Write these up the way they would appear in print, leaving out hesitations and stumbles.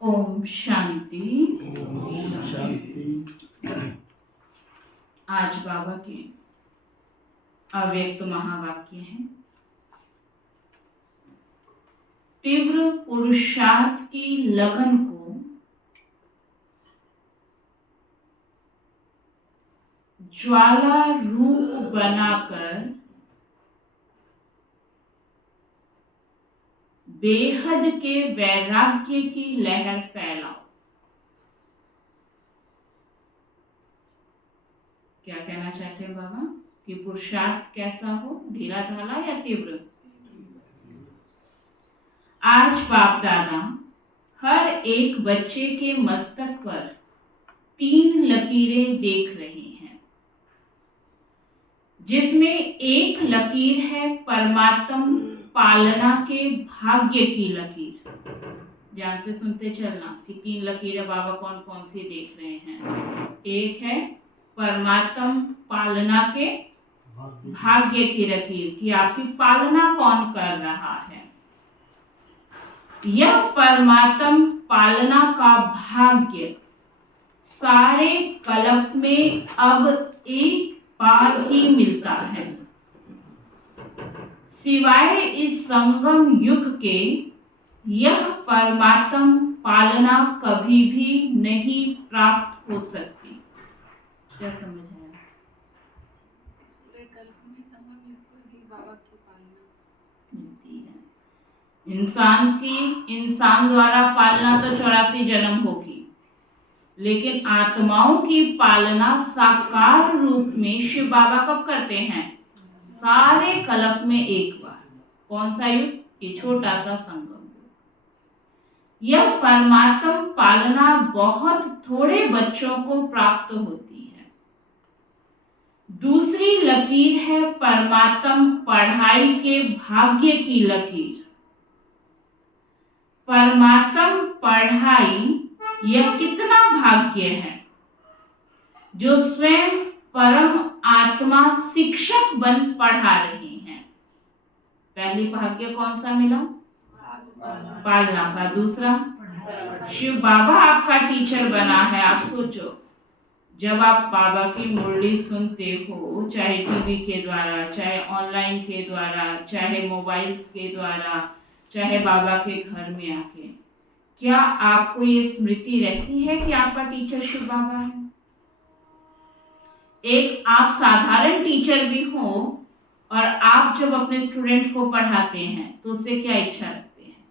ओम शांति। ओम शांति। आज बाबा के अव्यक्त महावाक्य है। तीव्र पुरुषार्थ की लगन को ज्वाला रूप बनाकर बेहद के वैराग्य की लहर फैलाओ। क्या कहना चाहते हैं बाबा कि पुरुषार्थ कैसा हो, ढीला ढाला या तीव्र? आज बाप दादा हर एक बच्चे के मस्तक पर 3 लकीरें देख रहे हैं, जिसमें एक लकीर है परमात्म पालना के भाग्य की लकीर। ध्यान से सुनते चलना कि 3 लकीरें बाबा कौन कौन सी देख रहे हैं। एक है परमात्म पालना के भाग्य की लकीर कि आपकी पालना कौन कर रहा है। यह परमात्म पालना का भाग्य सारे कल्प में अब एक बार ही मिलता है, सिवाय इस संगम युग के यह परमात्म पालना कभी भी नहीं प्राप्त हो सकती। क्या समझ आया? पूरे कल्प में संगम युग को ही बाबा की पालना मिलती है। इंसान द्वारा पालना तो 84 जन्म होगी, लेकिन आत्माओं की पालना साकार रूप में शिव बाबा कब करते हैं? सारे कल्प में एक बार। कौन सा युग? ये छोटा सा संगम युग। यह परमात्म पालना बहुत थोड़े बच्चों को प्राप्त होती है। दूसरी लकीर है परमात्म पढ़ाई के भाग्य की लकीर। परमात्म पढ़ाई यह कितना भाग्य है जो स्वयं परम आत्मा शिक्षक बन पढ़ा रहे हैं। पहली भाग्य कौन सा मिला? पालना का। दूसरा, शिव बाबा आपका टीचर बना है। आप सोचो, जब आप बाबा की मुरली सुनते हो, चाहे टीवी के द्वारा, चाहे ऑनलाइन के द्वारा, चाहे मोबाइल्स के द्वारा, चाहे बाबा के घर में आके, क्या आपको ये स्मृति रहती है कि आपका टीचर शिव बाबा है? एक आप साधारण टीचर भी हो और आप जब अपने स्टूडेंट को पढ़ाते हैं तो उससे क्या इच्छा रखते हैं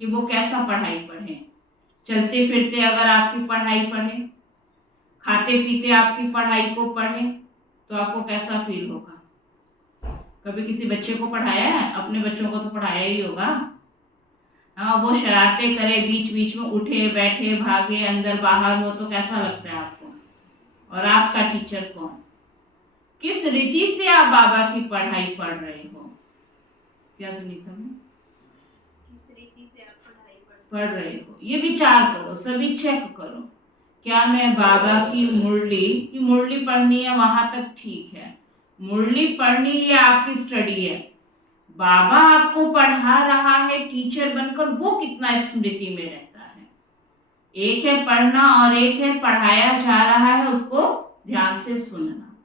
कि वो कैसा पढ़ाई पढ़े? चलते फिरते अगर आपकी पढ़ाई पढ़े, खाते पीते आपकी पढ़ाई को पढ़े, तो आपको कैसा फील होगा? कभी किसी बच्चे को पढ़ाया है? अपने बच्चों को तो पढ़ाया ही होगा। हाँ, वो शरारतें करे, बीच बीच में उठे बैठे भागे अंदर बाहर हो, तो कैसा लगता है आपको? और आपका टीचर कौन? किस रीति से आप बाबा की पढ़ाई पढ़ रहे हो? क्या सुनीता में? किस रीति से आप पढ़ाई पढ़ रहे हो, ये विचार करो, सभी चेक करो। क्या मैं बाबा की मुरली पढ़नी है, वहां तक ठीक है। मुरली पढ़नी ये आपकी स्टडी है। बाबा आपको पढ़ा रहा है टीचर बनकर, वो कितना स्मृति में रहता है। एक है पढ़ना और एक है पढ़ाया जा रहा है, उसको ध्यान से सुनना।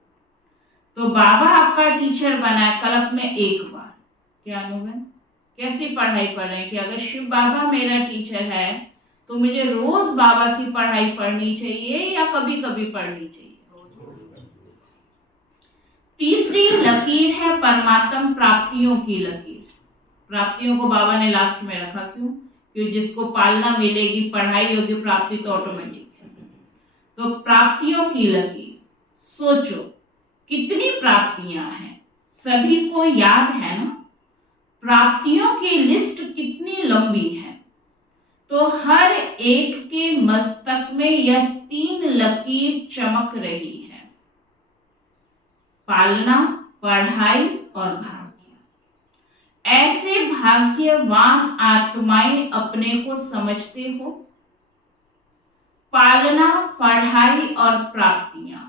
तो बाबा आपका टीचर बना है कल्प में एक बार। क्या अनुभव? कैसी पढ़ाई पढ़ रहे हैं कि अगर शिव बाबा मेरा टीचर है तो मुझे रोज बाबा की पढ़ाई पढ़नी चाहिए या कभी कभी पढ़नी चाहिए? तीसरी लकीर है परमात्म प्राप्तियों की लकीर। प्राप्तियों को बाबा ने लास्ट में रखा, क्यों? क्योंकि जिसको पालना मिलेगी, पढ़ाई होगी, प्राप्ति तो ऑटोमेटिक है। तो प्राप्तियों की लकीर, सोचो कितनी प्राप्तियां हैं, सभी को याद है ना? प्राप्तियों की लिस्ट कितनी लंबी है। तो हर एक के मस्तक में यह 3 लकीर चमक रही है, पालना, पढ़ाई और भाग्य। ऐसे भाग्यवान आत्माएं अपने को समझते हो? पालना, पढ़ाई और प्राप्तियां,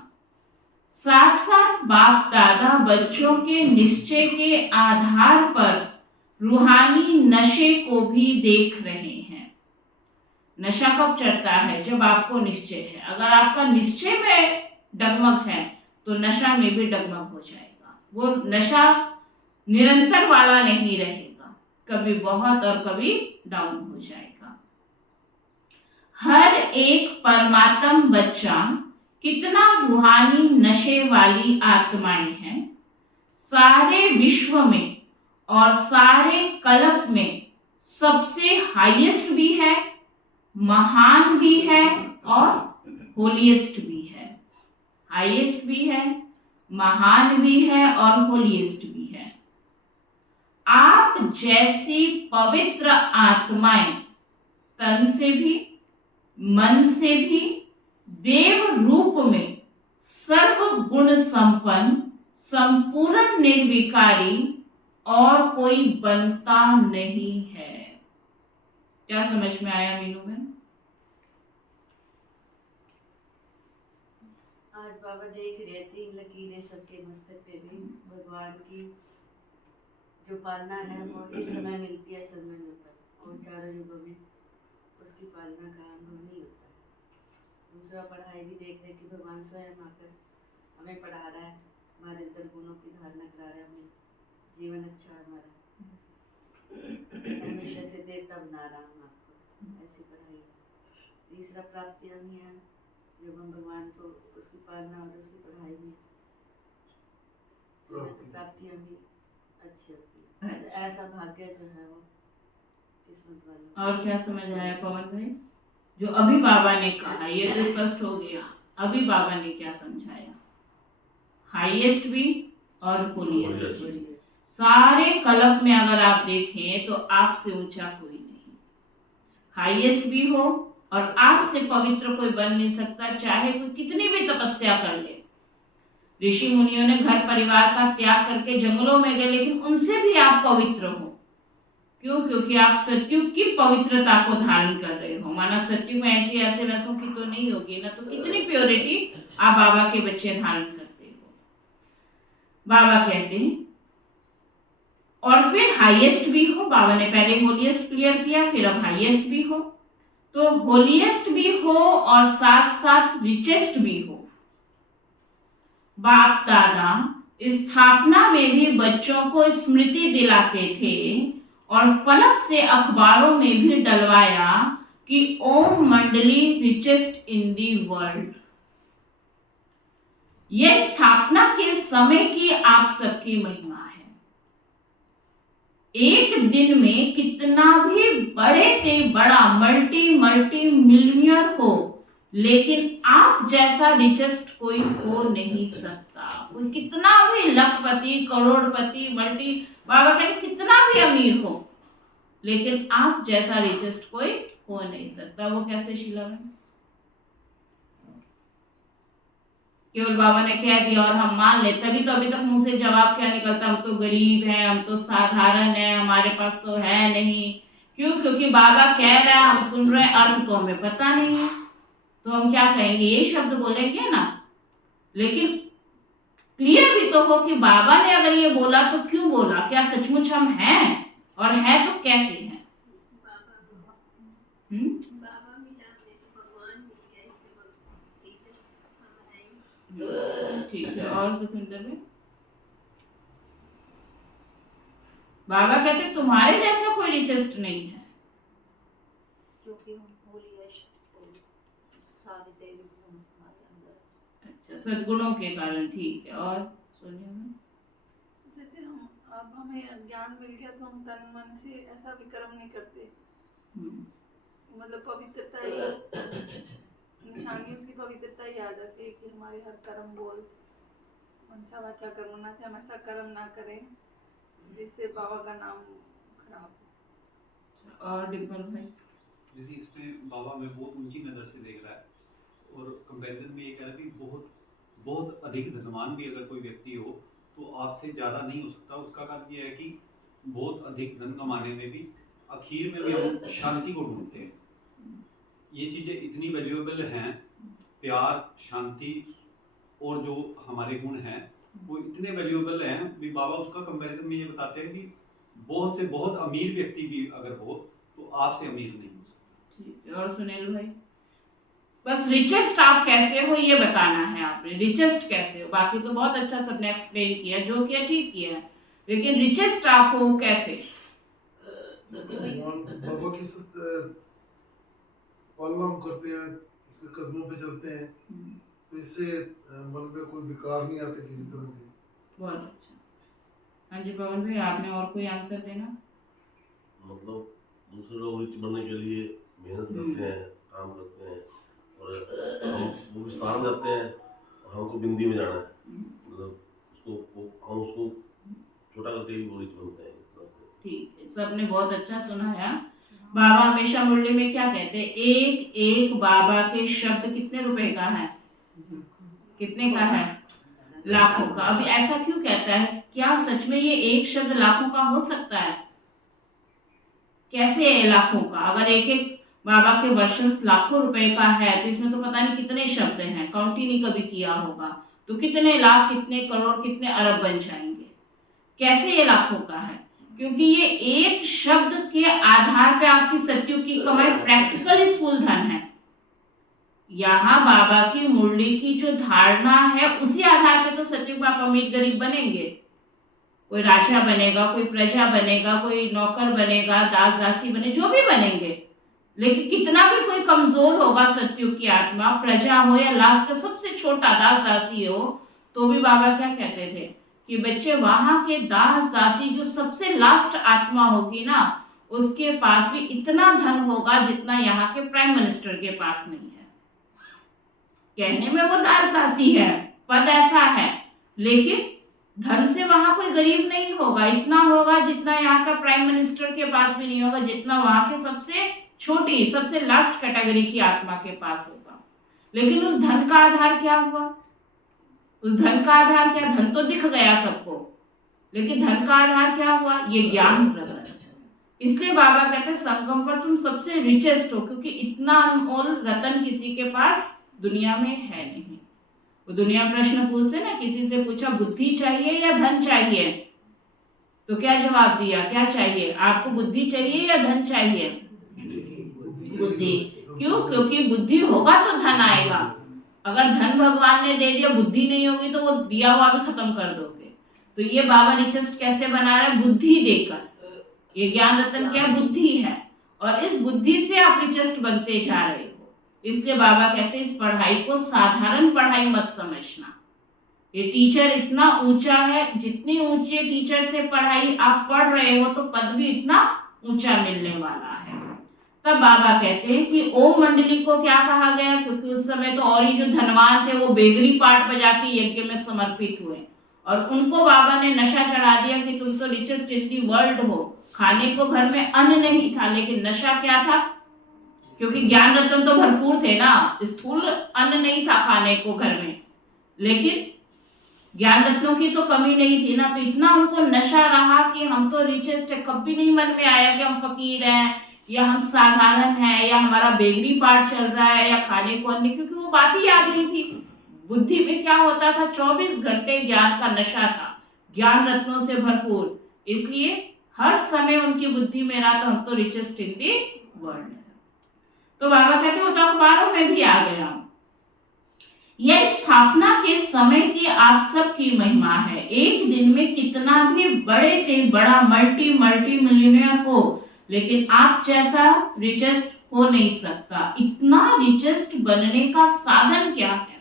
साथ साथ बाप दादा बच्चों के निश्चय के आधार पर रूहानी नशे को भी देख रहे हैं। नशा कब चढ़ता है? जब आपको निश्चय है। अगर आपका निश्चय में डगमग है तो नशा में भी डगमग हो जाएगा। वो नशा निरंतर वाला नहीं रहेगा, कभी बहुत और कभी डाउन हो जाएगा। हर एक परमात्म बच्चा कितना रूहानी नशे वाली आत्माएं हैं। सारे विश्व में और सारे कल्प में सबसे हाईएस्ट भी है, महान भी है और होलीएस्ट भी है। हाईएस्ट भी है, महान भी है और होलीएस्ट भी है। आप जैसी पवित्र आत्माएं तन से भी मन से भी देव रूप में सर्व गुण संपन्न संपूर्ण निर्विकारी और कोई बनता नहीं है। क्या समझ में आया मीनू बहन? आज बाबा देख रहे 3 लकीरें सबके मस्तक पे भी। भगवान की जो पालना है वो इस समय मिलती है सब में पर, और चारों युगों में उसकी पालना का अनुभव नहीं होता है। दूसरा, पढ़ाई भी देख रहे कि भगवान स्वयं आकर हमें पढ़ा रहा है, हमारे अंदर गुणों की धारणा करा रहा है, हमें जीवन अच्छा हमारा हमेशा से देवता बना रहा हूँ आपको, ऐसी पढ़ाई। तीसरा, प्राप्तियाँ भी हैं जब हम भगवान को उसकी पालना और उसकी पढ़ाई में तो प्राप्तियाँ भी अच्छी होती है। तो ऐसा भाग्य जो है वो किस्मत वाला। और क्या समझ आया पवन भाई? जो अभी बाबा ने कहा ये तो स्पष्ट हो गया। अभी बाबा ने क्या समझाया? हाईएस्ट भी और होलीएस्ट भी। सारे कल्प में अगर आप देखें तो आपसे ऊंचा कोई नहीं। हाईएस्ट भी हो और आपसे पवित्र कोई बन नहीं सकता, चाहे कोई कितनी भी तपस्या कर ले। ऋषि मुनियों ने घर परिवार का त्याग करके जंगलों में गए, लेकिन उनसे भी आप पवित्र हो, क्यों? क्योंकि आप सत्युग की पवित्रता को धारण कर रहे हो। माना सत्युग में एंट्री ऐसे रसों की तो नहीं होगी ना, तो कितनी प्योरिटी आप बाबा के बच्चे धारण करते हो। बाबा कहते हैं और फिर हाईएस्ट भी हो। बाबा ने पहले होलीएस्ट क्लियर किया, फिर अब हाईएस्ट भी हो। तो होलीएस्ट भी हो और साथ साथ रिचेस्ट भी हो। बाप दादा स्थापना में भी बच्चों को स्मृति दिलाते थे और फलक से अखबारों में भी डलवाया कि ओम मंडली रिचेस्ट इन दी वर्ल्ड। यह स्थापना के समय की आप सबकी महिमा है। एक दिन में कितना भी बड़े से बड़ा मल्टी मिलियनियर हो, लेकिन आप जैसा रिचेस्ट कोई हो नहीं सकता। कोई कितना भी लखपति, करोड़पति, बाबा कहते कितना भी अमीर हो, लेकिन आप जैसा रिचेस्ट कोई हो नहीं सकता। वो कैसे शीला में? केवल बाबा ने कह दिया और हम मान ले, तभी तो अभी तक मुंह से जवाब क्या निकलता? हम तो गरीब हैं, हम तो साधारण हैं, हमारे पास तो है नहीं। क्यों? क्योंकि बाबा कह रहा है, हम सुन रहे हैं, अर्थ तो हमें पता नहीं है। तो हम क्या कहेंगे? ये शब्द बोलेंगे ना। लेकिन क्लियर भी तो हो कि बाबा ने अगर ये बोला तो क्यों बोला? क्या सचमुच हम हैं? और है तो कैसे हैं? ठीक है। और सुखविंदर में बाबा कहते तुम्हारे जैसा कोई रिचेस्ट नहीं है, क्योंकि हम होलीएस्ट और सारे देवी गुण हमारे अंदर। अच्छा, सद्गुणों के कारण। ठीक है। और सोनिया में जैसे हम अब हमें ज्ञान मिल गया तो हम तन मन से ऐसा विक्रम नहीं करते। मतलब पवित्रता ही निशानी, उसकी पवित्रता ही आ जाती है कि हमारे हर कर्म बोल मंशा वाचा कर्मणा से हम ऐसा कर्म ना करें जिससे बाबा का नाम खराब हो। और डिम्पल भाई? दीदी इसमें बाबा में बहुत ऊंची नज़र से देख रहा है और कंपैरिजन में ये कह रहा है कि बहुत अधिक धनवान भी अगर कोई व्यक्ति हो तो आपसे ज़्यादा नहीं हो सकता। उसका कारण ये है कि बहुत अधिक धन कमाने में भी आखिर में भी हम शांति को ढूंढते हैं। ये चीज़ें इतनी वैल्यूएबल हैं, प्यार, शांति और जो हमारे गुण हैं वो इतने वैल्यूएबल हैं भी। बाबा उसका कंपैरिजन में ये बताते हैं कि बहुत से बहुत अमीर व्यक्ति भी अगर हो तो आपसे अमीर नहीं हो सकता। ठीक है। और सुनील भाई? बस रिचेस्ट आप कैसे हो ये बताना है आपने। रिचेस्ट कैसे हो? बाकी तो बहुत अच्छा सबने एक्सप्लेन किया, जो किया ठीक किया है, लेकिन रिचेस्ट आप हो कैसे? बाबा की पालना हम करते हैं, उसके कदमों पे चलते हैं, तो इससे मन में कोई विकार नहीं आते किसी तरह के। बहुत अच्छा। हाँ जी पवन भाई, आपने और कोई आंसर देना? मतलब दूसरे लोग रिच बनने के लिए मेहनत करते हैं, काम करते हैं और हम वो विस्तार में जाते हैं और हमको बिंदी में जाना है। मतलब हम उसको छोटा करके ही वो रिच बनते हैं। ठीक है, सबने बहुत अच्छा सुनाया। बाबा हमेशा मुरली में क्या कहते हैं? एक एक बाबा के शब्द कितने रुपए का है? कितने का है? लाखों का। अभी ऐसा क्यों कहता है? क्या सच में ये एक शब्द लाखों का हो सकता है? कैसे है लाखों का? अगर एक एक बाबा के वर्षन्स लाखों रुपए का है तो इसमें तो पता नहीं कितने शब्द हैं, काउंट ही नहीं कभी किया होगा। तो कितने लाख, कितने करोड़, कितने अरब बन जाएंगे। कैसे ये लाखों का है? क्योंकि ये एक शब्द के आधार पे आपकी सत्युग की कमाई प्रैक्टिकल स्थूल धन है। यहाँ बाबा की मुरली की जो धारणा है उसी आधार पे तो सत्युग में आप अमीर गरीब बनेंगे। कोई राजा बनेगा, कोई प्रजा बनेगा, कोई नौकर बनेगा, दास दासी बने, जो भी बनेंगे। लेकिन कितना भी कोई कमजोर होगा सत्युग की आत्मा, प्रजा हो या लास्ट का सबसे छोटा दास दासी हो, तो भी बाबा क्या कहते थे कि बच्चे वहां के दास दासी जो सबसे लास्ट आत्मा होगी ना, उसके पास भी इतना धन होगा जितना यहाँ के प्राइम मिनिस्टर के पास नहीं है। कहने में वो दास दासी है, पद ऐसा है, लेकिन धन से वहां कोई गरीब नहीं होगा। इतना होगा जितना यहाँ का प्राइम मिनिस्टर के पास भी नहीं होगा, जितना वहां के सबसे छोटी, सबसे लास्ट कैटेगरी की आत्मा के पास होगा। लेकिन उस धन का आधार क्या हुआ? उस धन का आधार क्या? धन तो दिख गया सबको, लेकिन धन का आधार क्या हुआ? ये ज्ञान प्रदर्शन। इसलिए बाबा कहते हैं संगम पर तुम सबसे रिचेस्ट हो, क्योंकि इतना अनमोल रतन किसी के पास दुनिया में है नहीं। वो दुनिया में प्रश्न पूछते ना, किसी से पूछा बुद्धि चाहिए या धन चाहिए, तो क्या जवाब दिया, क्या चाहिए आपको, बुद्धि चाहिए या धन चाहिए? बुद्धि। क्यों? क्योंकि बुद्धि होगा तो धन आएगा। अगर धन भगवान ने दे दिया, बुद्धि नहीं होगी तो वो दिया हुआ भी खत्म कर दोगे। तो ये बाबा रिचेस्ट कैसे बना रहा है? बुद्धि देकर। ये ज्ञान रतन क्या बुद्धि है, और इस बुद्धि से आप रिचेस्ट बनते जा रहे हो। इसलिए बाबा कहते हैं इस पढ़ाई को साधारण पढ़ाई मत समझना। ये टीचर इतना ऊंचा है, जितनी ऊंचे टीचर से पढ़ाई आप पढ़ रहे हो तो पद भी इतना ऊंचा मिलने वाला है। तब बाबा कहते हैं कि ओम मंडली को क्या कहा गया, क्योंकि उस समय तो और ही जो धनवान थे वो बेगड़ी पाठ बजा के यज्ञ में समर्पित हुए, और उनको बाबा ने नशा चढ़ा दिया कि तुम तो रिचेस्ट इन दी वर्ल्ड हो। खाने को घर में अन्न नहीं था, लेकिन नशा क्या था? क्योंकि ज्ञान रत्न तो भरपूर थे ना, स्थूल अन्न नहीं था खाने को घर में, लेकिन ज्ञान रत्नों की तो कमी नहीं थी ना। तो इतना उनको नशा रहा कि हम तो रिचेस्ट है। कभी नहीं मन में आया कि हम फकीर हैं या हम साधारण हैं या हमारा बेगड़ी पाठ चल रहा है या खाने को अन्न, क्योंकि वो बात ही याद नहीं थी। बुद्धि में क्या होता था? 24 घंटे ज्ञान का नशा था, ज्ञान रत्नों से भरपूर। इसलिए हर समय उनकी बुद्धि में रहा तो हम तो रिचेस्ट इन दी वर्ल्ड है। तो बाबा कहते हैं वो तो अखबारों में भी आ गया। यह स्थापना के समय की आप सबकी महिमा है। एक दिन में कितना भी बड़े से बड़ा मल्टी मिलियनेयर हो, लेकिन आप जैसा रिचेस्ट हो नहीं सकता। इतना रिचेस्ट बनने का साधन क्या है?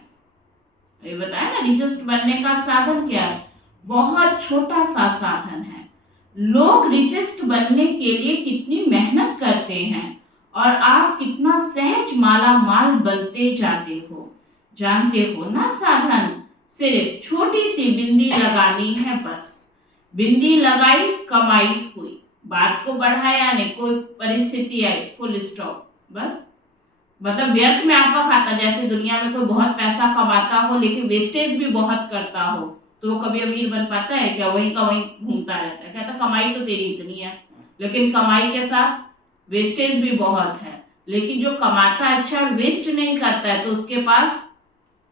ये बताया ना, रिचेस्ट बनने का साधन क्या है? बहुत छोटा सा साधन है। लोग रिचेस्ट बनने के लिए कितनी मेहनत करते हैं और आप कितना सहज माला माल बनते जाते हो। जानते हो ना, साधन सिर्फ छोटी सी बिंदी लगानी है बस। बिंदी लगाई, कमाई हुई, बात को बढ़ाया नहीं, कोई परिस्थिति आई, फुल स्टॉप, बस। मतलब व्यर्थ में आपका खाता। जैसे दुनिया में कोई बहुत पैसा कमाता हो लेकिन वेस्टेज भी बहुत करता हो, तो वो कभी अमीर बन पाता है क्या? वहीं का वहीं घूमता रहता है। कहता कमाई तो तेरी इतनी है, लेकिन कमाई के साथ वेस्टेज भी बहुत है। लेकिन जो कमाता अच्छा वेस्ट नहीं करता है तो उसके पास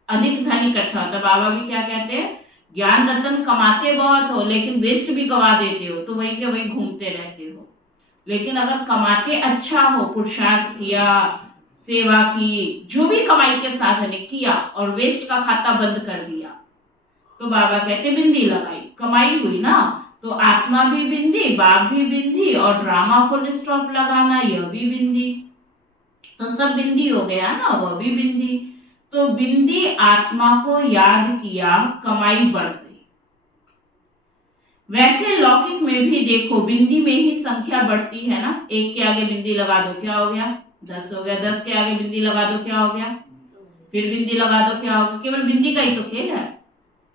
अधिक धन इकट्ठा होता है। बाबा भी क्या कहते हैं, ज्ञान रतन कमाते बहुत हो लेकिन वेस्ट भी गवा देते हो, तो वहीं के वहीं घूमते रहते हो। लेकिन अगर कमाते अच्छा हो, पुरुषार्थ किया, सेवा की, जो भी कमाई के साधन किया और वेस्ट का खाता बंद कर दिया, तो बाबा कहते बिंदी लगाई, कमाई हुई ना। तो आत्मा भी बिंदी, बाप भी बिंदी, और ड्रामा फुल स्टॉप लगाना यह भी बिंदी। तो सब बिंदी हो गया ना, वह भी बिंदी। तो बिंदी आत्मा को याद किया, कमाई बढ़ गई। वैसे लौकिक में भी देखो, बिंदी में ही संख्या बढ़ती है ना। 1 के आगे बिंदी लगा दो, क्या हो गया? 10 हो गया। 10 के आगे बिंदी लगा दो, क्या हो गया? फिर बिंदी लगा दो, क्या होगा? केवल बिंदी का ही तो खेल है।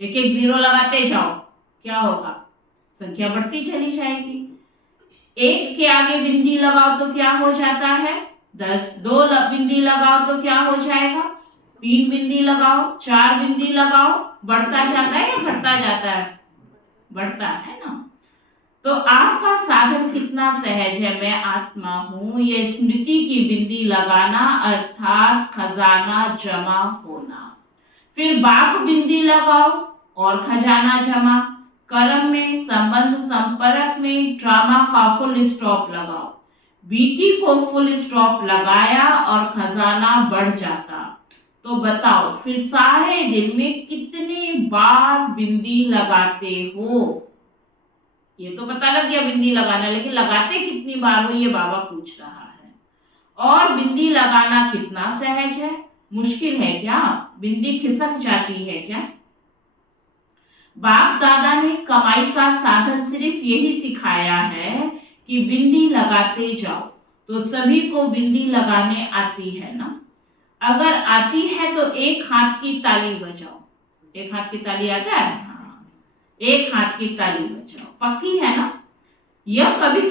एक एक 0 लगाते जाओ, क्या होगा? संख्या बढ़ती चली जाएगी। 1 के आगे बिंदी लगाओ तो क्या हो जाता है? 10। 2 बिंदी लगाओ तो क्या हो जाएगा? 3 बिंदी लगाओ, 4 बिंदी लगाओ, बढ़ता जाता है या घटता जाता है? बढ़ता है ना। तो आपका साधन कितना सहज है। मैं आत्मा हूं, ये स्मृति की बिंदी लगाना, अर्थात खजाना जमा होना। फिर बाप बिंदी लगाओ और खजाना जमा। कर्म में, संबंध संपर्क में ड्रामा का फुल स्टॉप लगाओ। बीती को फुल स्टॉप लगाया और खजाना बढ़ जाता। तो बताओ फिर सारे दिन में कितने बार बिंदी लगाते हो? ये तो पता लग गया बिंदी लगाना, लेकिन लगाते कितनी बार हो ये बाबा पूछ रहा है। और बिंदी लगाना कितना सहज है? मुश्किल है क्या? बिंदी खिसक जाती है क्या? बाप दादा ने कमाई का साधन सिर्फ यही सिखाया है कि बिंदी लगाते जाओ। तो सभी को बिंदी लगाने आती है ना? अगर आती है तो एक हाथ की ताली बजाओ। एक हाथ की ताली आता है? हाँ, एक हाथ की ताली बजाओ। पक्की है ना? यह कभी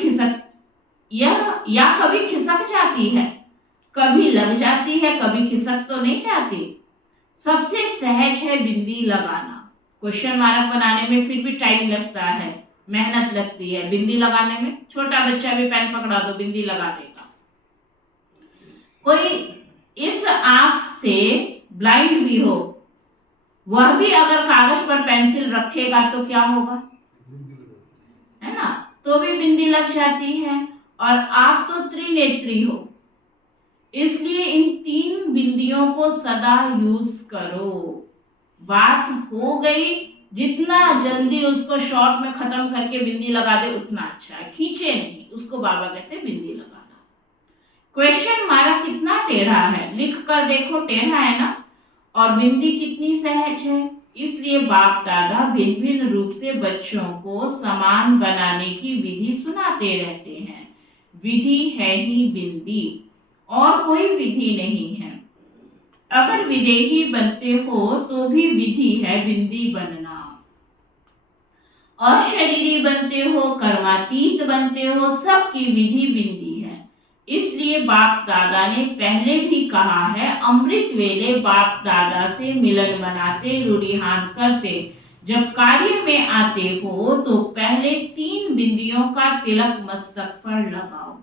खिसक जाती है, कभी लग जाती है, कभी खिसक तो नहीं जाती। सबसे सहज है बिंदी लगाना। क्वेश्चन मार्क बनाने में फिर भी टाइम लगता है, मेहनत लगती है बिंदी लगाने में। छोटा बच्चा भी पेन पकड़ा दो बिंदी लगा देगा। कोई इस आंख से ब्लाइंड भी हो, वह भी अगर कागज पर पेंसिल रखेगा तो क्या होगा, बिंदी लगाते है ना, तो भी बिंदी लग जाती है। और आप तो त्रिनेत्री हो, इसलिए इन 3 बिंदियों को सदा यूज करो। बात हो गई, जितना जल्दी उसको शॉर्ट में खत्म करके बिंदी लगा दे उतना अच्छा है, खींचे नहीं, उसको बाबा कहते हैं बिंदी लगाना। क्वेश्चन हमारा कितना टेढ़ा है, लिख कर देखो, टेढ़ा है ना, और बिंदी कितनी सहज है। इसलिए बाप दादा भिन्न भिन्न रूप से बच्चों को समान बनाने की विधि सुनाते रहते हैं। विधि है ही बिंदी, और कोई विधि नहीं है। अगर विदेही बनते हो तो भी विधि है बिंदी बनना। अशरीरी बनते हो, कर्मातीत बनते हो, सबकी विधि बिंदी है। इसलिए बाप दादा ने पहले भी कहा है, अमृत वेले बाप दादा से मिलन मनाते, रूढ़िहान करते। जब कार्य में आते हो तो पहले 3 बिंदियों का तिलक मस्तक पर लगाओ।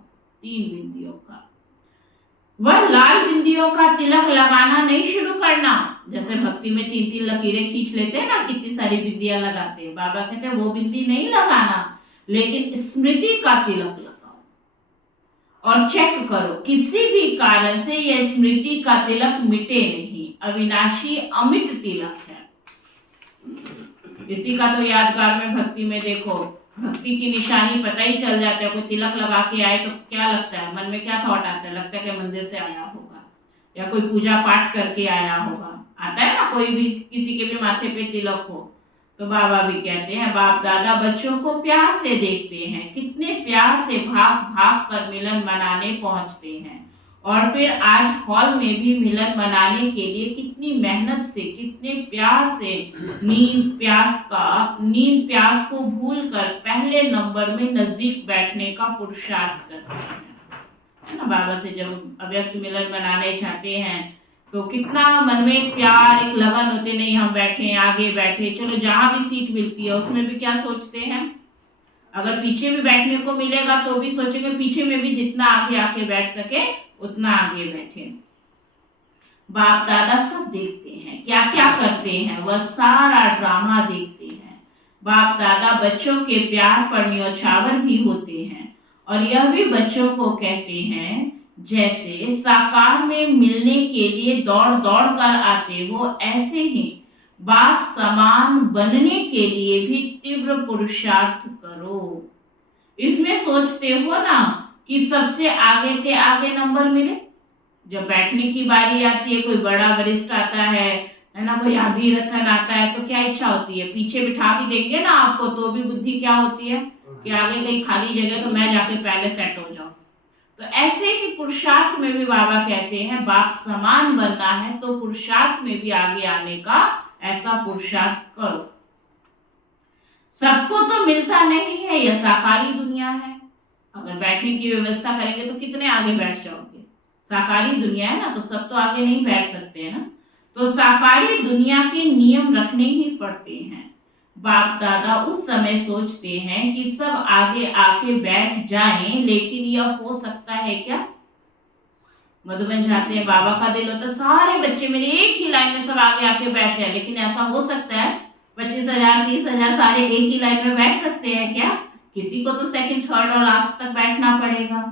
3 बिंदियों का, वह लाल बिंदियों का तिलक लगाना नहीं शुरू करना। जैसे भक्ति में 3-3 लकीरें खींच लेते हैं ना, कितनी सारी बिंदियां लगाते हैं। बाबा कहते हैं वो बिंदी नहीं लगाना, लेकिन स्मृति का तिलक लगाओ। और चेक करो, किसी भी कारण से यह स्मृति का तिलक मिटे नहीं, अविनाशी अमिट तिलक है। किसी का तो यादगार में भक्ति में देखो, भक्ति की निशानी पता ही चल जाता है। कोई तिलक लगा के आए तो क्या लगता है, मन में क्या थॉट आता है, लगता है कि मंदिर से आया होगा या कोई पूजा पाठ करके आया होगा। आता है ना, कोई भी किसी के भी माथे पे तिलक हो। तो बाबा भी कहते हैं, बाप दादा बच्चों को प्यार से देखते हैं, कितने प्यार से भाग भाग कर मिलन मनाने पहुंचते हैं। और फिर आज हॉल में भी मिलन मनाने के लिए कितनी मेहनत से, कितने प्यार से नींद प्यास को भूलकर पहले नंबर में नजदीक बैठने का पुरुषार्थ करते हैं, है ना। बाबा से जब अव्यक्त मिलन मनाने चाहते हैं तो कितना मन में एक प्यार, एक लगन होते, नहीं हम बैठे, आगे बैठे, चलो जहां भी सीट मिलती है उसमें भी क्या सोचते हैं, अगर पीछे भी बैठने को मिलेगा तो भी सोचेंगे पीछे में भी जितना आगे आके बैठ सके उतना आगे बैठे। बाप दादा सब देखते हैं, क्या क्या करते हैं, वह सारा ड्रामा देखते हैं। बाप दादा बच्चों के प्यार पर न्योछावर भी होते हैं, और यह भी बच्चों को कहते हैं, जैसे साकार में मिलने के लिए दौड़ दौड़ कर आते हो, ऐसे ही बाप समान बनने के लिए भी तीव्र पुरुषार्थ करो। इसमें सोचते हो ना कि सबसे आगे के आगे नंबर मिले। जब बैठने की बारी आती है, कोई बड़ा वरिष्ठ आता है ना, कोई आदि रतन आता है, तो क्या इच्छा होती है, पीछे बिठा भी देंगे ना आपको तो भी बुद्धि क्या होती है कि आगे कहीं खाली जगह तो मैं जाके पहले सेट हो जाऊं। तो ऐसे ही पुरुषार्थ में भी बाबा कहते हैं, बाप समान बनना है तो पुरुषार्थ में भी आगे आने का ऐसा पुरुषार्थ करो। सबको तो मिलता नहीं है, यह साकारी दुनिया है। अगर बैठने की व्यवस्था करेंगे तो कितने आगे बैठ जाओगे, साकारी दुनिया है ना, तो सब तो आगे नहीं बैठ सकते है ना। तो साकारी दुनिया के नियम रखने ही पड़ते हैं। बाप दादा उस समय सोचते हैं कि सब आगे आके बैठ जाएं, लेकिन यह हो सकता है क्या। मधुबन चाहते हैं, बाबा का दिल होता है सारे बच्चे मेरे एक ही लाइन में सब आगे आके बैठ जाए, लेकिन ऐसा हो सकता है 25,000 30,000 सारे एक ही लाइन में बैठ सकते हैं क्या। किसी को तो सेकंड थर्ड और लास्ट तक बैठना पड़ेगा।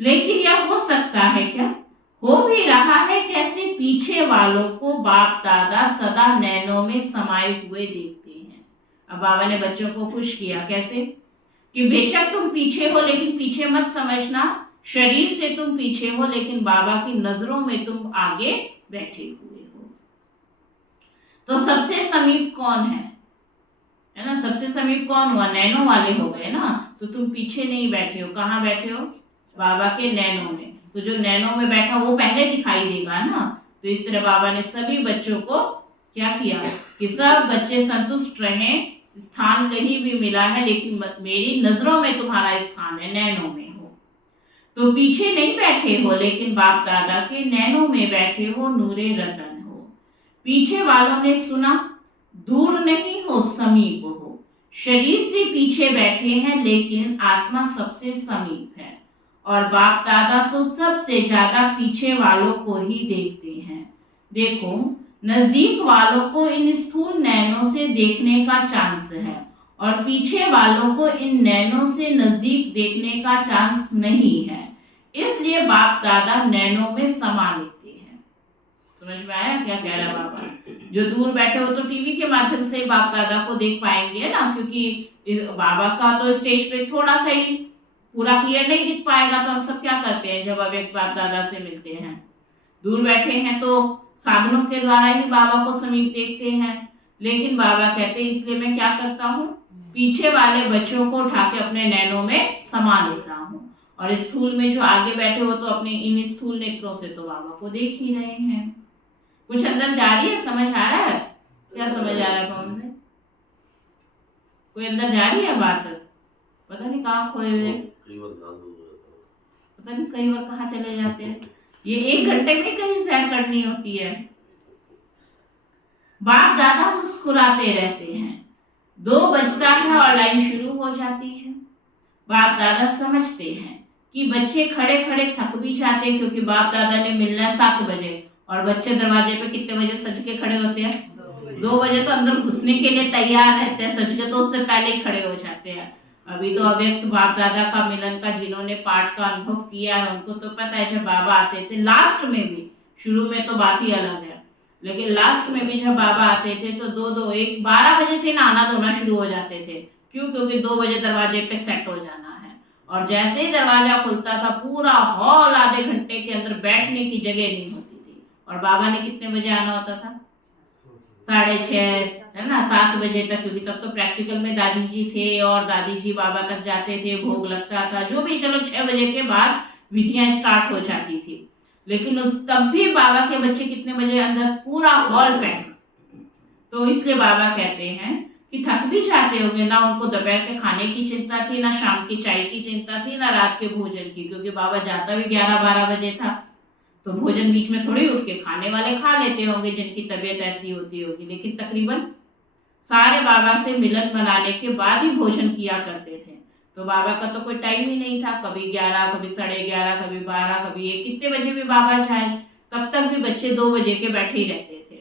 लेकिन यह हो सकता है क्या, हो भी रहा है कैसे, पीछे वालों को बाप दादा सदा नैनों में समाये हुए देखते हैं। अब बाबा ने बच्चों को खुश किया कैसे, कि बेशक तुम पीछे हो लेकिन पीछे मत समझना, शरीर से तुम पीछे हो लेकिन बाबा की नजरों में तुम आगे बैठे हुए हो। तो सबसे समीप कौन है ना, सबसे समीप कौन हुआ, नैनो वाले हो गए ना। तो तुम पीछे नहीं बैठे हो, कहाँ बैठे हो, बाबा के नैनों में। तो जो नैनों में बैठा वो पहले दिखाई देगा ना। तो इस तरह बाबा ने सभी बच्चों को क्या किया कि सब बच्चे संतुष्ट रहें, स्थान कहीं भी मिला है लेकिन मेरी नजरों में तुम्हारा स्थान है, नैनों में हो। तो पीछे नहीं बैठे हो लेकिन बाप दादा के नैनों में बैठे हो, नूरे रतन हो। पीछे वालों ने सुना दूर नहीं हो, समीप हो। शरीर से पीछे बैठे हैं लेकिन आत्मा सबसे समीप है। और बाप दादा तो सबसे ज्यादा पीछे वालों को ही देखते हैं। देखो, नजदीक वालों को इन स्थूल नैनों से देखने का चांस है और पीछे वालों को इन नैनों से नजदीक देखने का चांस नहीं है। इसलिए बाप दादा नैनों में समा लेते हैं। समझ में आया क्या कह रहा बाबा? जो दूर बैठे हो तो टीवी के माध्यम से बाप दादा को देख पाएंगे ना, क्योंकि बाबा का तो स्टेज पे थोड़ा सा ही पूरा क्लियर नहीं दिख पाएगा। तो हम सब क्या करते हैं जब अव्यक्त बाप दादा से मिलते हैं? दूर बैठे हैं तो साधनों के द्वारा ही बाबा को समीप देखते हैं। लेकिन बाबा कहते हैं इसलिए मैं क्या करता हूँ, पीछे वाले बच्चों को उठा के अपने नैनों में समा लेता हूँ। और स्थूल में जो आगे बैठे हो तो अपने इन स्थूल नेत्रों से तो बाबा को देख ही रहे हैं। कुछ अंदर जा रही है? समझ आ रहा है? क्या समझ आ रहा है? कौन से कोई अंदर जा रही है बात? पता नहीं कहाँ खोए हुए, पता नहीं कई बार कहाँ चले जाते हैं। ये 1 घंटे में कहीं सैर करनी होती है। बाप दादा मुस्कुराते रहते हैं। 2 बजता है और लाइन शुरू हो जाती है। बाप दादा समझते हैं कि बच्चे खड़े खड़े थक भी जाते हैं, क्योंकि बाप दादा ने मिलना है 7 बजे और बच्चे दरवाजे पे कितने बजे सज के खड़े होते हैं? 2 बजे तो अंदर घुसने के लिए तैयार रहते हैं, सज के तो उससे पहले ही खड़े हो जाते हैं। अभी तो अव्यक्त बाप दादा का मिलन का जिन्होंने पाठ का अनुभव किया है उनको तो पता है, जब बाबा आते थे लास्ट में भी, शुरू में तो बात ही अलग है, लेकिन लास्ट में भी जब बाबा आते थे तो 2-2, 1, 12 बजे से नहाना धोना शुरू हो जाते थे। क्यों? क्योंकि 2 बजे दरवाजे पे सेट हो जाना है। और जैसे ही दरवाजा खुलता था पूरा हॉल आधे घंटे के अंदर बैठने की जगह नहीं होती थी। और बाबा ने कितने बजे आना होता था? 6:30, है ना, 7 बजे तक, क्योंकि तब तो प्रैक्टिकल में दादी जी थे और दादी जी बाबा तक जाते थे, भोग लगता था, जो भी, चलो 6 बजे के बाद विधियां स्टार्ट हो जाती थी। लेकिन तब भी बाबा के बच्चे कितने बजे अंदर? पूरा हॉल पैक। तो इसलिए बाबा कहते हैं कि थक भी जाते होंगे ना, उनको दोपहर के खाने की चिंता थी, ना शाम की चाय की चिंता थी, ना रात के भोजन की, क्योंकि बाबा जाता भी 11-12 बजे था। तो भोजन बीच में थोड़ी उठ के, खाने वाले खा लेते होंगे जिनकी तबीयत ऐसी होती होगी, लेकिन तकरीबन सारे बाबा से मिलन बनाने के बाद ही भोजन किया करते थे। तो बाबा का तो कोई टाइम ही नहीं था, कभी 11, कभी 11:30, कभी 12, कभी 1, कितने बजे भी बाबा जाए तब तक भी बच्चे 2 बजे के बैठे ही रहते थे।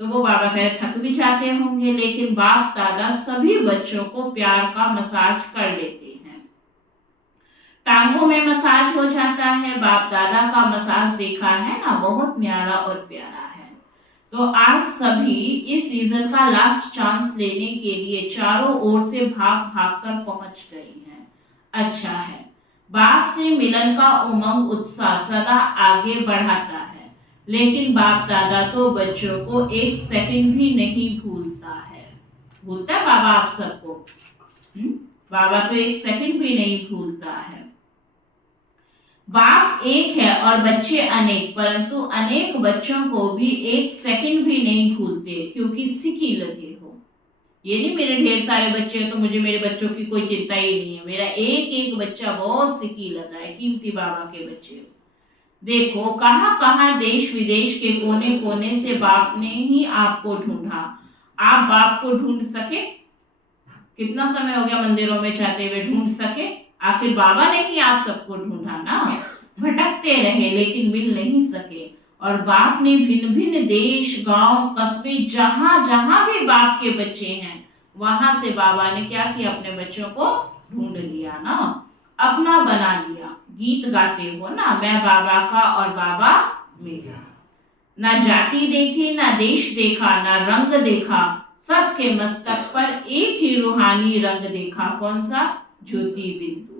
तो वो बाबा कहे थक भी जाते होंगे, लेकिन बाप दादा सभी बच्चों को प्यार का मसाज कर लेते हैं। टांगों में मसाज हो जाता है। बाप दादा का मसाज देखा है ना, बहुत न्यारा और प्यारा है। तो आज सभी इस सीजन का लास्ट चांस लेने के लिए चारों ओर से भाग भाग कर पहुंच गए हैं। अच्छा है, बाप से मिलन का उमंग उत्साह सदा आगे बढ़ाता है, लेकिन बाप दादा तो बच्चों को 1 सेकंड भी नहीं भूलता है। भूलता है बाबा आप सबको? बाबा तो 1 सेकंड भी नहीं भूलता है। बाप एक है और बच्चे अनेक, परंतु अनेक बच्चों को भी 1 सेकंड भी नहीं भूलते, क्योंकि सिकी लगे हो। ये नहीं मेरे ढेर सारे बच्चे हैं तो मुझे मेरे बच्चों की कोई चिंता ही नहीं है, मेरा एक एक बच्चा बहुत सिकी लगा है, कीमती बाबा के बच्चे हो। देखो कहाँ कहाँ देश विदेश के कोने कोने से बाप ने ही आपको ढूंढा। आप बाप को ढूंढ सके? कितना समय हो गया मंदिरों में जाते हुए, ढूंढ सके? आखिर बाबा ने ही आप सबको ढूंढा ना। भटकते रहे लेकिन मिल नहीं सके, और बाप ने भिन्न भिन्न देश, गांव, कस्बे, जहां जहां भी बाप के बच्चे हैं वहां से बाबा ने क्या किया? अपने बच्चों को ढूंढ लिया ना, अपना बना लिया। गीत गाते हो ना, मैं बाबा का और बाबा मेरा। ना जाति देखी, ना देश देखा, ना रंग देखा, सबके मस्तक पर एक ही रूहानी रंग देखा। कौन सा? ज्योति बिंदु।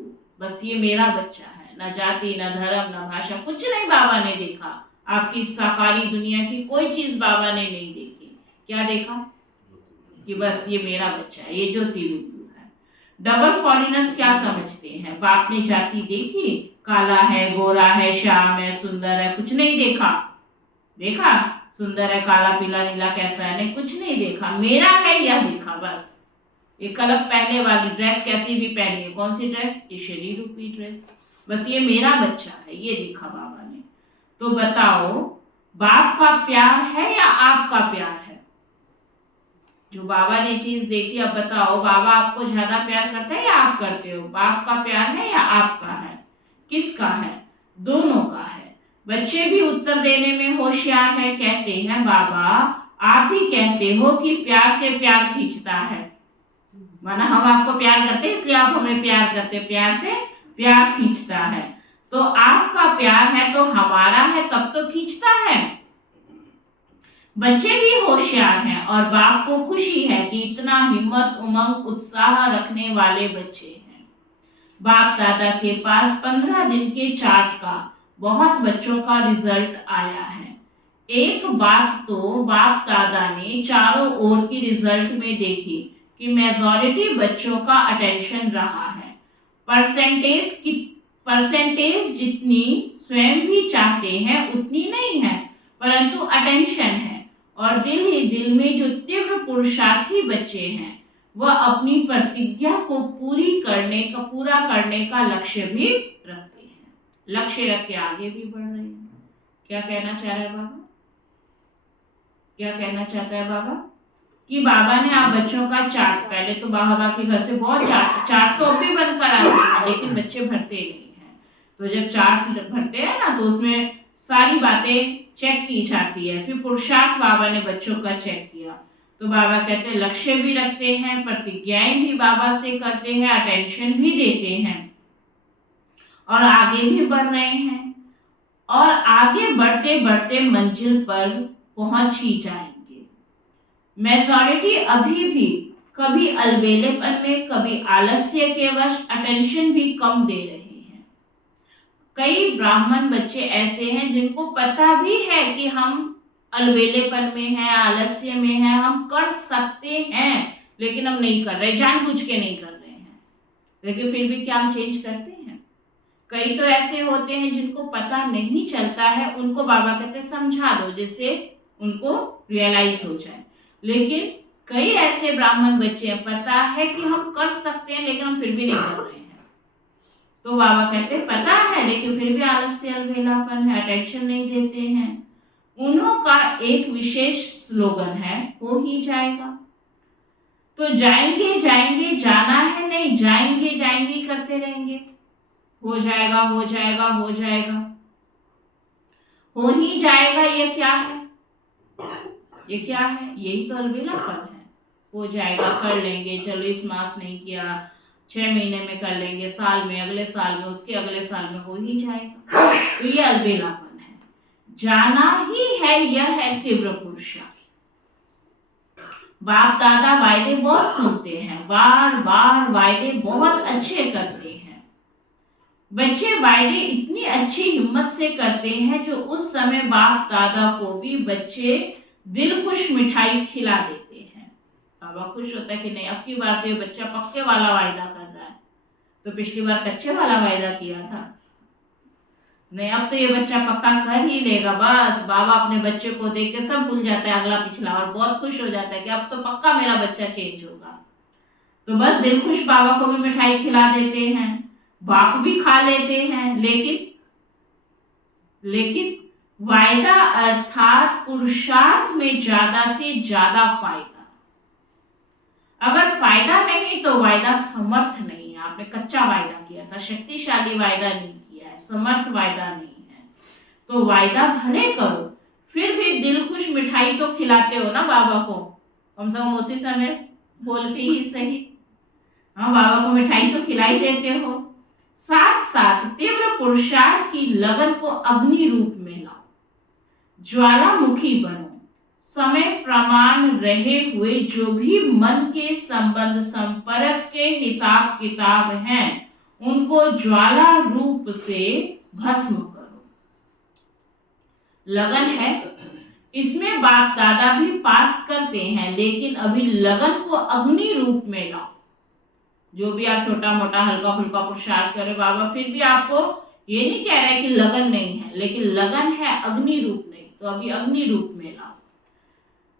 बस ये मेरा बच्चा है, ना जाति, ना धर्म, ना भाषा, कुछ नहीं बाबा ने देखा। आपकी साकारी दुनिया की कोई चीज बाबा ने नहीं देखी। क्या देखा? कि बस ये मेरा बच्चा है, ये ज्योति बिंदु है। डबल फॉरेनर्स क्या समझते हैं? बाप ने जाति देखी, काला है, गोरा है, श्याम है, सुंदर है, कुछ नहीं देखा। देखा सुंदर है, काला, पीला, नीला कैसा है? नहीं, कुछ नहीं देखा। मेरा है यह देखा बस। ये कलप पहले वाली ड्रेस कैसी भी पहनी है, कौन सी ड्रेस? ये शरीर रूपी ड्रेस। बस ये मेरा बच्चा है, ये देखा बाबा ने। तो बताओ बाप का प्यार है या आपका प्यार है? जो बाबा ने चीज देखी, अब बताओ बाबा आपको ज्यादा प्यार करता है या आप करते हो? बाप का प्यार है या आपका है? किसका है? दोनों का है। बच्चे भी उत्तर देने में होशियार है, कहते हैं बाबा आप ही कहते हो कि प्यार से प्यार खींचता है, माना हम आपको प्यार करते हैं इसलिए आप हमें प्यार करते, प्यार से प्यार खींचता है। तो आपका प्यार है तो हमारा है, तब तो खींचता है। बच्चे भी होशियार हैं और बाप को खुशी है कि इतना हिम्मत, उमंग, उत्साह रखने वाले बच्चे हैं। बाप दादा के पास 15 दिन के चार्ट का बहुत बच्चों का रिजल्ट आया है। एक बात तो बाप दादा ने चारों ओर की रिजल्ट में देखी कि मेजॉरिटी बच्चों का अटेंशन रहा है। परसेंटेज जितनी स्वयं भी चाहते हैं उतनी नहीं है, परंतु अटेंशन है। और दिल ही दिल में जो तीव्र पुरुषार्थी बच्चे हैं वह अपनी प्रतिज्ञा को पूरा करने का लक्ष्य भी रखते हैं, लक्ष्य रख के आगे भी बढ़ रहे हैं। क्या कहना चाह रहा है बाबा? क्या कहना चाहता है बाबा? कि बाबा ने आप बच्चों का चार्ट, पहले तो बाबा के घर से बहुत चार्ट तो अब भी बनकर आते हैं, लेकिन बच्चे भरते नहीं हैं। तो जब चार्ट भरते हैं ना तो उसमें सारी बातें चेक की जाती है। फिर पुरुषार्थ बाबा ने बच्चों का चेक किया तो बाबा कहते हैं लक्ष्य भी रखते हैं, प्रतिज्ञाएं भी बाबा से करते हैं, अटेंशन भी देते हैं और आगे भी बढ़ रहे हैं। और आगे बढ़ते बढ़ते मंजिल पर पहुंच ही जाएंगे। मेजॉरिटी अभी भी कभी अलबेलेपन में, कभी आलस्य के वश अटेंशन भी कम दे रहे हैं। कई ब्राह्मण बच्चे ऐसे हैं जिनको पता भी है कि हम अलबेलेपन में हैं, आलस्य में हैं, हम कर सकते हैं लेकिन हम नहीं कर रहे, जानबूझ के नहीं कर रहे हैं, लेकिन फिर भी क्या हम चेंज करते हैं? कई तो ऐसे होते हैं जिनको पता नहीं चलता है, उनको बाबा कहते हैं समझा दो जिससे उनको रियलाइज हो जाए। लेकिन कई ऐसे ब्राह्मण बच्चे हैं पता है कि हम कर सकते हैं लेकिन हम फिर भी नहीं कर रहे हैं, तो बाबा कहते हैं पता है लेकिन फिर भी आलस्य, अलबेलापन है, अटेंशन नहीं देते हैं। उन्हों का एक विशेष स्लोगन है, हो ही जाएगा। तो जाएंगे जाएंगे, जाना है नहीं, जाएंगे जाएंगे करते रहेंगे, हो जाएगा हो जाएगा हो जाएगा, हो ही जाएगा। ये क्या है? ये क्या है? यही तो अलबेलापन है। हो जाएगा, कर लेंगे, चलो इस मास नहीं किया, 6 महीने में कर लेंगे, साल में, अगले साल में, उसके अगले साल में हो ही जाएगा। तो ये अलबेलापन है, जाना ही है, यह है तीव्र पुरुषार्थ। बाप दादा वायदे बहुत सुनते हैं, बार बार वायदे बहुत अच्छे करते हैं। बच्चे वायदे इतनी अच्छी हिम्मत से करते हैं जो उस समय बाप दादा को भी बच्चे दिल खुश मिठाई खिला देते हैं। बाबा खुश होता है कि नहीं अब की बार तो ये बच्चा पक्के वाला वायदा कर रहा है, तो पिछली बार कच्चे वाला वायदा किया था, नहीं अब तो ये बच्चा पक्का कर ही लेगा। बस बाबा अपने बच्चे को देख के सब भूल जाता है अगला पिछला और बहुत खुश हो जाता है कि अब तो पक्का मेरा बच्चा चेंज होगा। तो बस दिल खुश बाबा को भी मिठाई खिला देते हैं, बाप भी खा लेते हैं, लेकिन वायदा अर्थात पुरुषार्थ में ज्यादा से ज्यादा फायदा। अगर फायदा नहीं तो वायदा समर्थ नहीं है। आपने कच्चा वायदा किया था, शक्तिशाली वायदा नहीं किया है, समर्थ वायदा नहीं है, तो वायदा भले करो, फिर भी दिल खुश मिठाई तो खिलाते हो ना बाबा को, कम से कम उसी समय बोल के ही सही। हाँ, बाबा को मिठाई तो खिलाई देते हो। साथ साथ तीव्र पुरुषार्थ की लगन को अग्नि रूप में लाओ, ज्वालामुखी बनो। समय प्रमाण रहे हुए जो भी मन के संबंध संपर्क के हिसाब किताब हैं उनको ज्वाला रूप से भस्म करो। लगन है, इसमें बाप दादा भी पास करते हैं, लेकिन अभी लगन को अग्नि रूप में लाओ। जो भी आप छोटा मोटा हल्का फुल्का पुरुषार्थ करे बाबा फिर भी आपको ये नहीं कह रहे कि लगन नहीं है, लेकिन लगन है, अग्नि रूप नहीं, तो अभी अग्नि रूप में लाओ।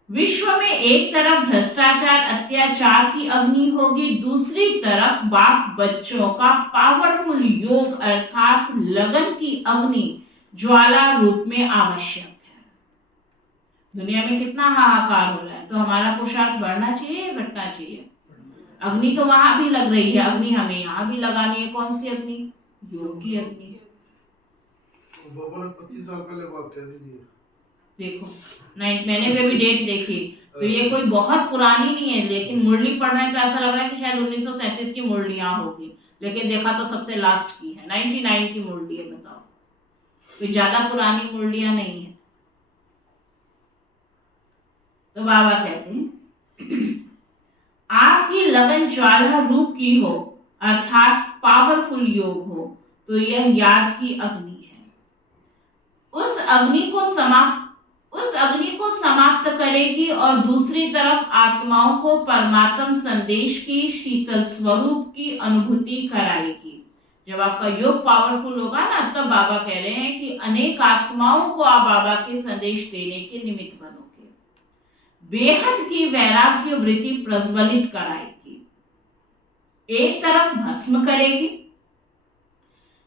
विश्व में एक तरफ भ्रष्टाचार अत्याचार की अग्नि होगी, दूसरी तरफ बाप बच्चों का पावरफुल योग अर्थात लगन की अग्नि ज्वाला रूप में आवश्यक है। दुनिया में कितना हाहाकार हो रहा है, तो हमारा पुरुषार्थ बढ़ना चाहिए या घटना चाहिए? अग्नि तो वहां भी लग रही है, अग्नि हमें यहाँ भी लगानी है। कौन सी अग्नि? योग की अग्नि। बाबा ने 25 साल पहले बात कह दी थी। देखो मैंने भी डेट देखी, तो ये कोई बहुत पुरानी नहीं है, लेकिन मुरली पढ़ रहे हैं तो ऐसा लग रहा है कि शायद 1937 की मुरलियां होगी, लेकिन देखा तो सबसे लास्ट की है, 99 की मुरली है। बताओ, कोई ज्यादा पुरानी मुरलियां नहीं है। तो बाबा कहते हैं आपकी लगन ज्वाला रूप की हो, अर्थात पावरफुल योग हो, तो यह याद की अग्नि है। उस अग्नि को समाप्त करेगी और दूसरी तरफ आत्माओं को परमात्म संदेश की शीतल स्वरूप की अनुभूति कराएगी। जब आपका योग पावरफुल होगा ना, तब बाबा कह रहे हैं कि अनेक आत्माओं को आप बाबा के संदेश देने के निमित्त बनोगे। बेहद की वैराग्य वृत्ति प्रज्वलित कराएगी। एक तरफ भस्म करेगी,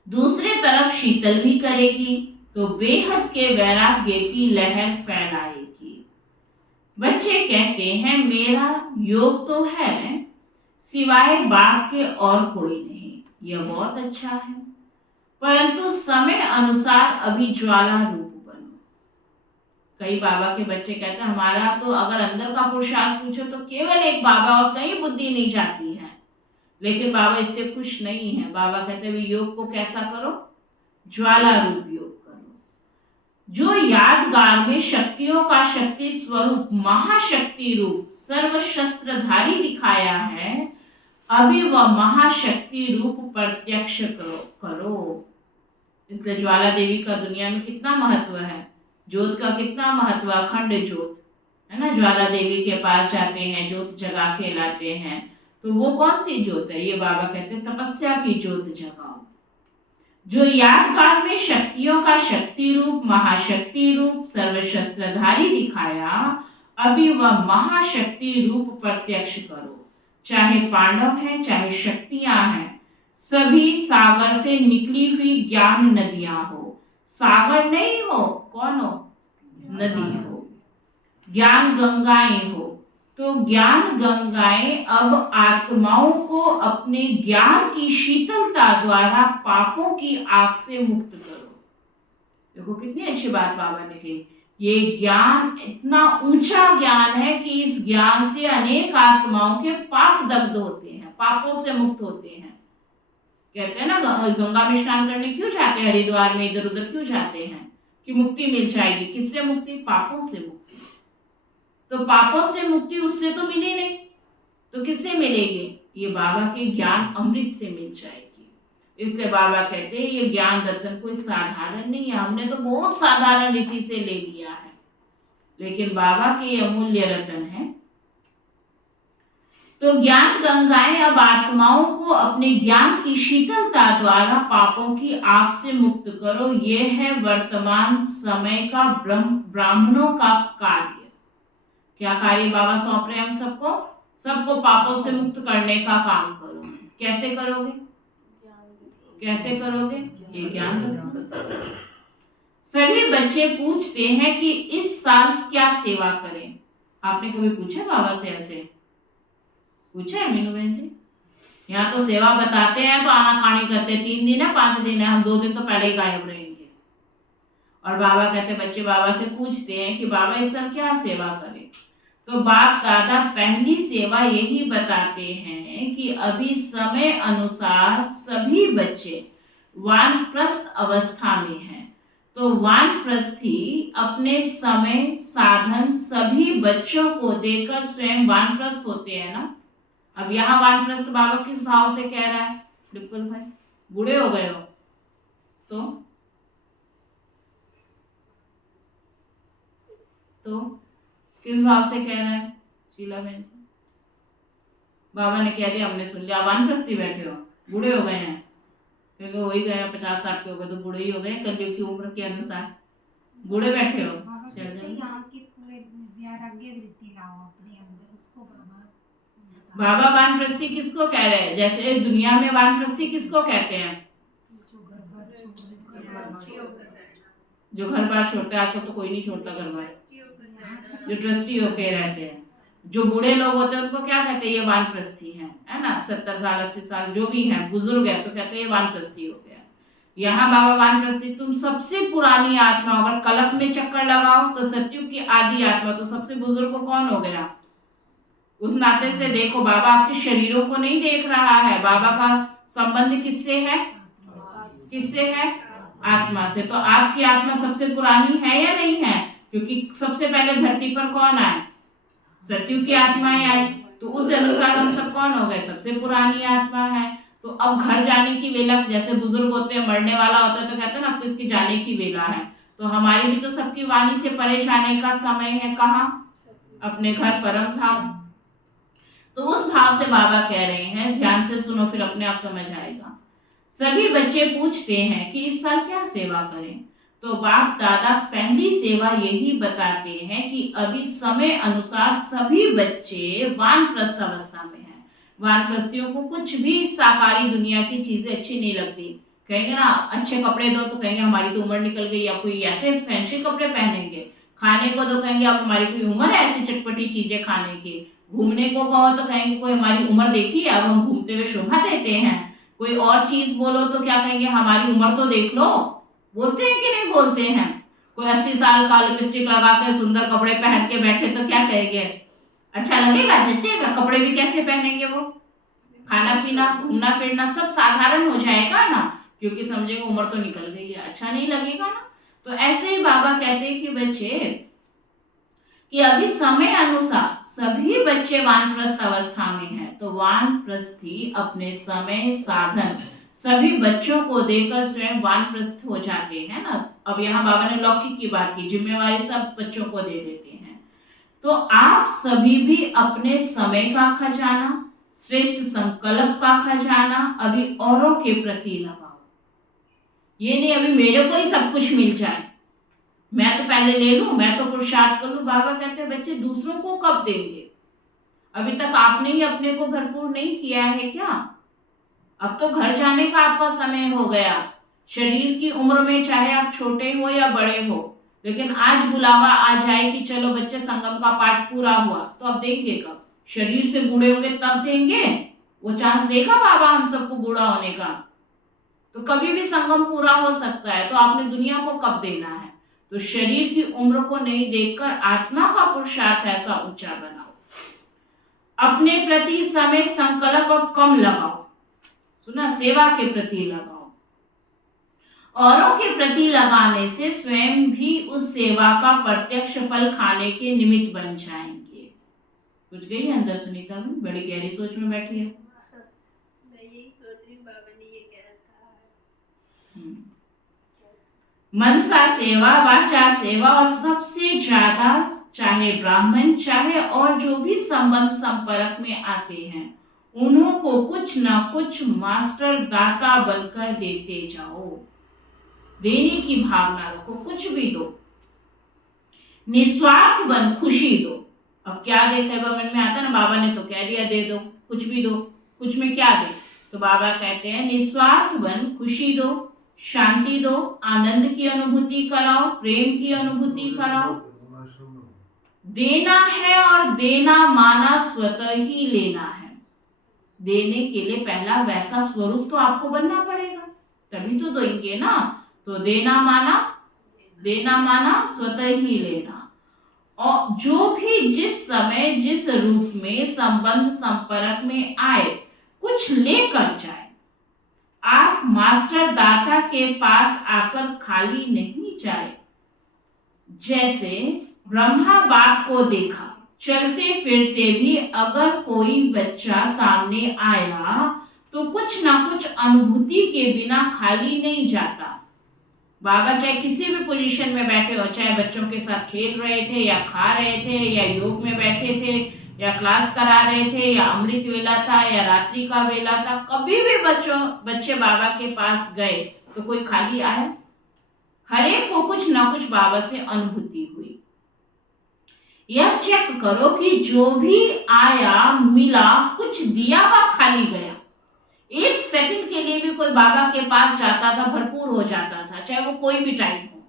दूसरे तरफ शीतल भी करेगी, तो बेहद के वैराग्य की लहर फैलाएगी। बच्चे कहते हैं मेरा योग तो है, सिवाय बाप के और कोई नहीं। यह बहुत अच्छा है, परंतु समय अनुसार अभी ज्वाला रूप बनो। कई बाबा के बच्चे कहते हैं हमारा तो अगर अंदर का पुरुषार्थ पूछो तो केवल एक बाबा और कहीं बुद्धि नहीं जाती है, लेकिन बाबा इससे खुश नहीं है। बाबा कहते हैं योग को कैसा करो? ज्वाला रूप योग करो। जो यादगार में शक्तियों का शक्ति स्वरूप महाशक्ति रूप सर्व शस्त्रधारी दिखाया है, अभी वह महाशक्ति रूप प्रत्यक्ष करो। इसलिए ज्वाला देवी का दुनिया में कितना महत्व है, ज्योत का कितना महत्व, अखंड ज्योत है ना। ज्वाला देवी के पास जाते हैं, ज्योत जगा के लाते हैं, तो वो कौन सी ज्योत है? ये बाबा कहते हैं तपस्या की ज्योत जगाओ। जो यादगार में शक्तियों का शक्ति रूप महाशक्ति रूप सर्वशस्त्रधारी दिखाया, अभी वह महाशक्ति रूप प्रत्यक्ष करो। चाहे पांडव हैं, चाहे शक्तियां हैं, सभी सागर से निकली हुई ज्ञान नदियां हो। सागर नहीं हो, कौन हो? नदी हो। ज्ञान गंगाएं हो, तो ज्ञान गंगाएं अब आत्माओं को अपने ज्ञान की शीतलता द्वारा पापों की आग से मुक्त करो। देखो कितनी अच्छी बात बाबा ने कही। ये ज्ञान इतना ऊंचा ज्ञान है कि इस ज्ञान से अनेक आत्माओं के पाप दग्ध होते हैं, पापों से मुक्त होते हैं। कहते हैं ना गंगा में स्नान करने क्यों जाते हैं, हरिद्वार में इधर उधर क्यों जाते हैं? कि मुक्ति मिल जाएगी। किससे मुक्ति? पापों से मुक्ति। तो पापों से मुक्ति उससे तो मिली नहीं, तो किससे मिलेगी? ये बाबा के ज्ञान अमृत से मिल जाएगी। इसलिए बाबा कहते हैं ये ज्ञान रतन कोई साधारण नहीं है। हमने तो बहुत साधारण रीति से ले लिया है, लेकिन बाबा के ये अमूल्य रतन है। तो ज्ञान गंगाएं अब आत्माओं को अपने ज्ञान की शीतलता द्वारा पापों की आग से मुक्त करो। ये है वर्तमान समय का ब्राह्मणों का कार्य। क्या कार्य बाबा सौंप रहे हैं हम सबको? सबको पापों से मुक्त करने का काम करो। कैसे करोगे? कैसे करोगे? ये ज्ञान दो। सभी बच्चे पूछते हैं कि इस साल क्या सेवा करें। आपने कभी पूछा बाबा से? ऐसे पूछा है मीनू बहन जी? यहाँ तो सेवा बताते हैं तो आनाकानी करते हैं। 3 दिन है, 5 दिन है, हम 2 दिन तो पहले ही गायब रहेंगे। और बाबा कहते हैं बच्चे बाबा से पूछते हैं कि बाबा इस साल क्या सेवा करें। तो बाप दादा पहली सेवा यही बताते हैं कि अभी समय अनुसार सभी बच्चे वानप्रस्थ अवस्था में हैं। तो वानप्रस्थी अपने समय साधन सभी बच्चों को देकर स्वयं वानप्रस्थ होते हैं ना। अब यहाँ वानप्रस्थ बाबा किस भाव से कह रहा है? बिल्कुल भाई बूढ़े हो गए हो तो किस भाव से कह रहा है? शीला बहन जी, बाबा ने कह दिया, हमने सुन लिया। वानप्रस्थी बैठे हो, बूढ़े हो गए हैं, क्योंकि हो ही गए 50-60 के हो गए तो बूढ़े ही हो गए कलयुग की उम्र के अनुसार। बूढ़े बैठे हो, बाबा वानप्रस्थी किसको कह रहे हैं? जैसे दुनिया में वानप्रस्थी किसको कहते हैं? जो घर बार छोड़ता है। आजकल तो कोई नहीं छोड़ता घर बार। जो ट्रस्टी होके रहते हैं। जो बूढ़े लोग होते हैं उनको क्या कहते हैं, ये वानप्रस्थी है ना, 70 साल 80 साल जो भी है, बुजुर्ग है तो कहते हैं ये वानप्रस्थी हो गया। यहाँ बाबा वानप्रस्थी, तुम सबसे पुरानी आत्मा, अगर कलप में चक्कर लगाओ तो सत्युग की आदि आत्मा, तो सबसे बुजुर्ग कौन हो गया। उस नाते से देखो, बाबा आपके शरीरों को नहीं देख रहा है, बाबा का संबंध किससे है, किससे है, आत्मा से। तो आपकी आत्मा सबसे पुरानी है या नहीं है, क्योंकि सबसे पहले धरती पर कौन आए, सत्युग की आत्माएं आई, तो उस अनुसार हम सब कौन हो गए, सबसे पुरानी आत्मा है। तो अब घर जाने की वेला, जैसे बुजुर्ग होते हैं, मरने वाला होता है तो कहते हैं ना अब तो इसकी जाने की वेला है, तो हमारी भी तो सबकी वाणी से परे जाने का समय है, कहाँ, अपने घर परम धाम। तो उस भाव से बाबा कह रहे हैं, ध्यान से सुनो फिर अपने आप समझ आएगा। सभी बच्चे पूछते हैं कि इस साल क्या सेवा करें, तो बाप दादा पहली सेवा यही बताते हैं कि अभी समय अनुसार सभी बच्चे वानप्रस्थ अवस्था में हैं। वानप्रस्थियों को कुछ भी साकारी दुनिया की चीजें अच्छी नहीं लगती, कहेंगे ना अच्छे कपड़े दो तो कहेंगे हमारी तो उम्र निकल गई, या कोई ऐसे फैंसी कपड़े पहनेंगे, खाने को तो कहेंगे अब हमारी कोई उम्र है ऐसी चटपटी चीजें खाने की, घूमने को कहो तो कहेंगे कोई हमारी उम्र देखी है, अब हम घूमते हुए शोभा देते हैं, कोई और चीज बोलो तो क्या कहेंगे हमारी उम्र तो देख लो, बोलते हैं कि नहीं बोलते हैं। कोई 80 साल का लिपस्टिक लगा के सुंदर कपड़े पहन के बैठे तो क्या कहेंगे, अच्छा लगेगा, जचेगा, कपड़े भी कैसे पहनेंगे वो, खाना पीना घूमना फिरना सब साधारण हो जाएगा ना, क्योंकि समझेंगे उम्र तो निकल गई है, अच्छा नहीं लगेगा ना। तो ऐसे ही बाबा कहते हैं कि बच्चे, कि अभी समय अनुसार सभी बच्चे वानप्रस्थ अवस्था में हैं, तो वानप्रस्थी अपने समय साधन सभी बच्चों को देकर स्वयं वानप्रस्थ हो जाते हैं ना। अब यहाँ बाबा ने लौकिक की बात की, जिम्मेवारी सब बच्चों को दे देते हैं। तो आप सभी भी अपने समय का खजाना, श्रेष्ठ संकल्प का खजाना अभी औरों के प्रति लगाओ। ये नहीं अभी मेरे को ही सब कुछ मिल जाए, मैं तो पहले ले लूं, मैं तो पुरुषार्थ कर लूं। बाबा कहते हैं बच्चे दूसरों को कब देंगे, अभी तक आपने ही अपने को भरपूर नहीं किया है क्या। अब तो घर जाने का आपका समय हो गया, शरीर की उम्र में चाहे आप छोटे हो या बड़े हो, लेकिन आज बुलावा आ जाए कि चलो बच्चे संगम का पाठ पूरा हुआ, तो अब देंगे कब, शरीर से बूढ़े होंगे तब देंगे, वो चांस देगा बाबा हम सबको बूढ़ा होने का। तो कभी भी संगम पूरा हो सकता है, तो आपने दुनिया को कब देना है। तो शरीर की उम्र को नहीं देखकर आत्मा का पुरुषार्थ ऐसा ऊंचा बनाओ। अपने प्रति समय संकल्प अब कम लगाओ, सुना, सेवा के प्रति लगाओ। औरों के प्रति लगाने से स्वयं भी उस सेवा का प्रत्यक्ष फल खाने के निमित्त बन जाएंगे। कुछ गई अंदर सुनीता में, बड़ी गहरी सोच में बैठी है। मैं यही सोच रही हूँ, बाबा ने ये कहा था। मनसा सेवा, वाचा सेवा, और सबसे ज्यादा चाहे ब्राह्मण चाहे और जो भी संबंध संपर्क में आते हैं उन्हों को कुछ ना कुछ मास्टर दाता बनकर देते जाओ। देने की भावना रखो, कुछ भी दो, निस्वार्थ बन खुशी दो। अब क्या दे कई बार मन में आता ना, बाबा ने तो कह दिया दे दो, कुछ भी दो, कुछ में क्या दे, तो बाबा कहते हैं निस्वार्थ बन खुशी दो, शांति दो, आनंद की अनुभूति कराओ, प्रेम की अनुभूति कराओ। देना है और देना माना स्वतः ही लेना है। देने के लिए पहला वैसा स्वरूप तो आपको बनना पड़ेगा, तभी तो देंगे ना। तो देना माना स्वतः ही लेना। और जो भी जिस समय जिस रूप में संबंध संपर्क में आए कुछ लेकर जाए। आप मास्टर दाता के पास आकर खाली नहीं जाए। जैसे ब्रह्मा बाप को देखा, चलते फिरते भी अगर कोई बच्चा सामने आया तो कुछ ना कुछ अनुभूति के बिना खाली नहीं जाता। बाबा चाहे किसी भी पोजीशन में बैठे हो, चाहे बच्चों के साथ खेल रहे थे या खा रहे थे या योग में बैठे थे या क्लास करा रहे थे या अमृत वेला था या रात्रि का वेला था, कभी भी बच्चे बाबा के पास गए तो कोई खाली आया। हर एक को कुछ ना कुछ बाबा से अनुभूति हुई। यह चेक करो कि जो भी आया मिला, कुछ दिया व खाली गया। एक सेकंड के लिए भी कोई बाबा के पास जाता था भरपूर हो जाता था, चाहे वो कोई भी टाइम हो।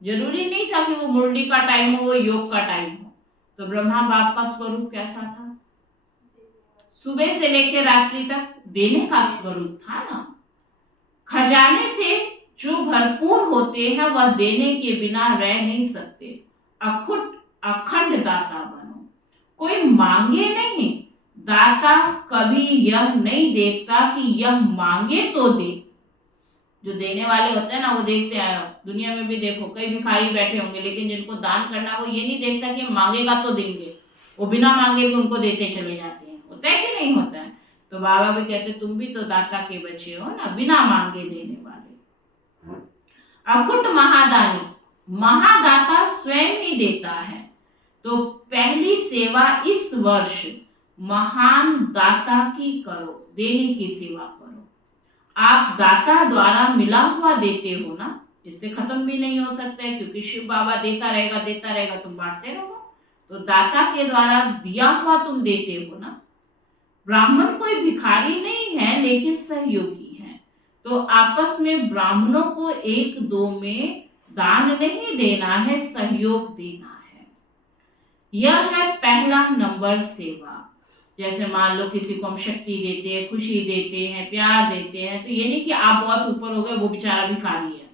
जरूरी नहीं था कि वो मुरली का टाइम हो, योग का टाइम हो। तो ब्रह्मा बाप का स्वरूप कैसा था? सुबह से लेकर रात्रि तक देने का स्वरूप था ना। खजाने से जो भरपूर होते हैं वह देने के बिना रह नहीं सकते। अखंड दाता बनो, कोई मांगे नहीं। दाता कभी यह नहीं देखता कि यह मांगे तो दे। जो देने वाले होते हैं ना, वो देखते हैं, दुनिया में भी देखो कई भिखारी बैठे होंगे, लेकिन जिनको दान करना वो ये नहीं देखता कि मांगेगा तो देंगे, वो बिना मांगे भी उनको देते चले जाते हैं। होता है कि नहीं होता है? तो बाबा भी कहते तुम भी तो दाता के बच्चे हो ना, बिना मांगे देने वाले। अकुट महादानी, महादाता स्वयं ही देता है। तो पहली सेवा इस वर्ष महान दाता की करो, देने की सेवा करो। आप दाता द्वारा मिला हुआ देते हो ना, इससे खत्म भी नहीं हो सकता है, क्योंकि शिव बाबा देता रहेगा, तुम बांटते रहो। तो दाता के द्वारा दिया हुआ तुम देते हो ना। ब्राह्मण कोई भिखारी नहीं है, लेकिन सहयोगी है। तो आपस में ब्राह्मणों को एक दो में दान नहीं देना है, सहयोग देना है। यह है पहला नंबर सेवा। जैसे मान लो किसी को हम शक्ति देते हैं, खुशी देते हैं, प्यार देते हैं, तो ये नहीं कि आप बहुत ऊपर हो गए, वो बेचारा भिखारी है।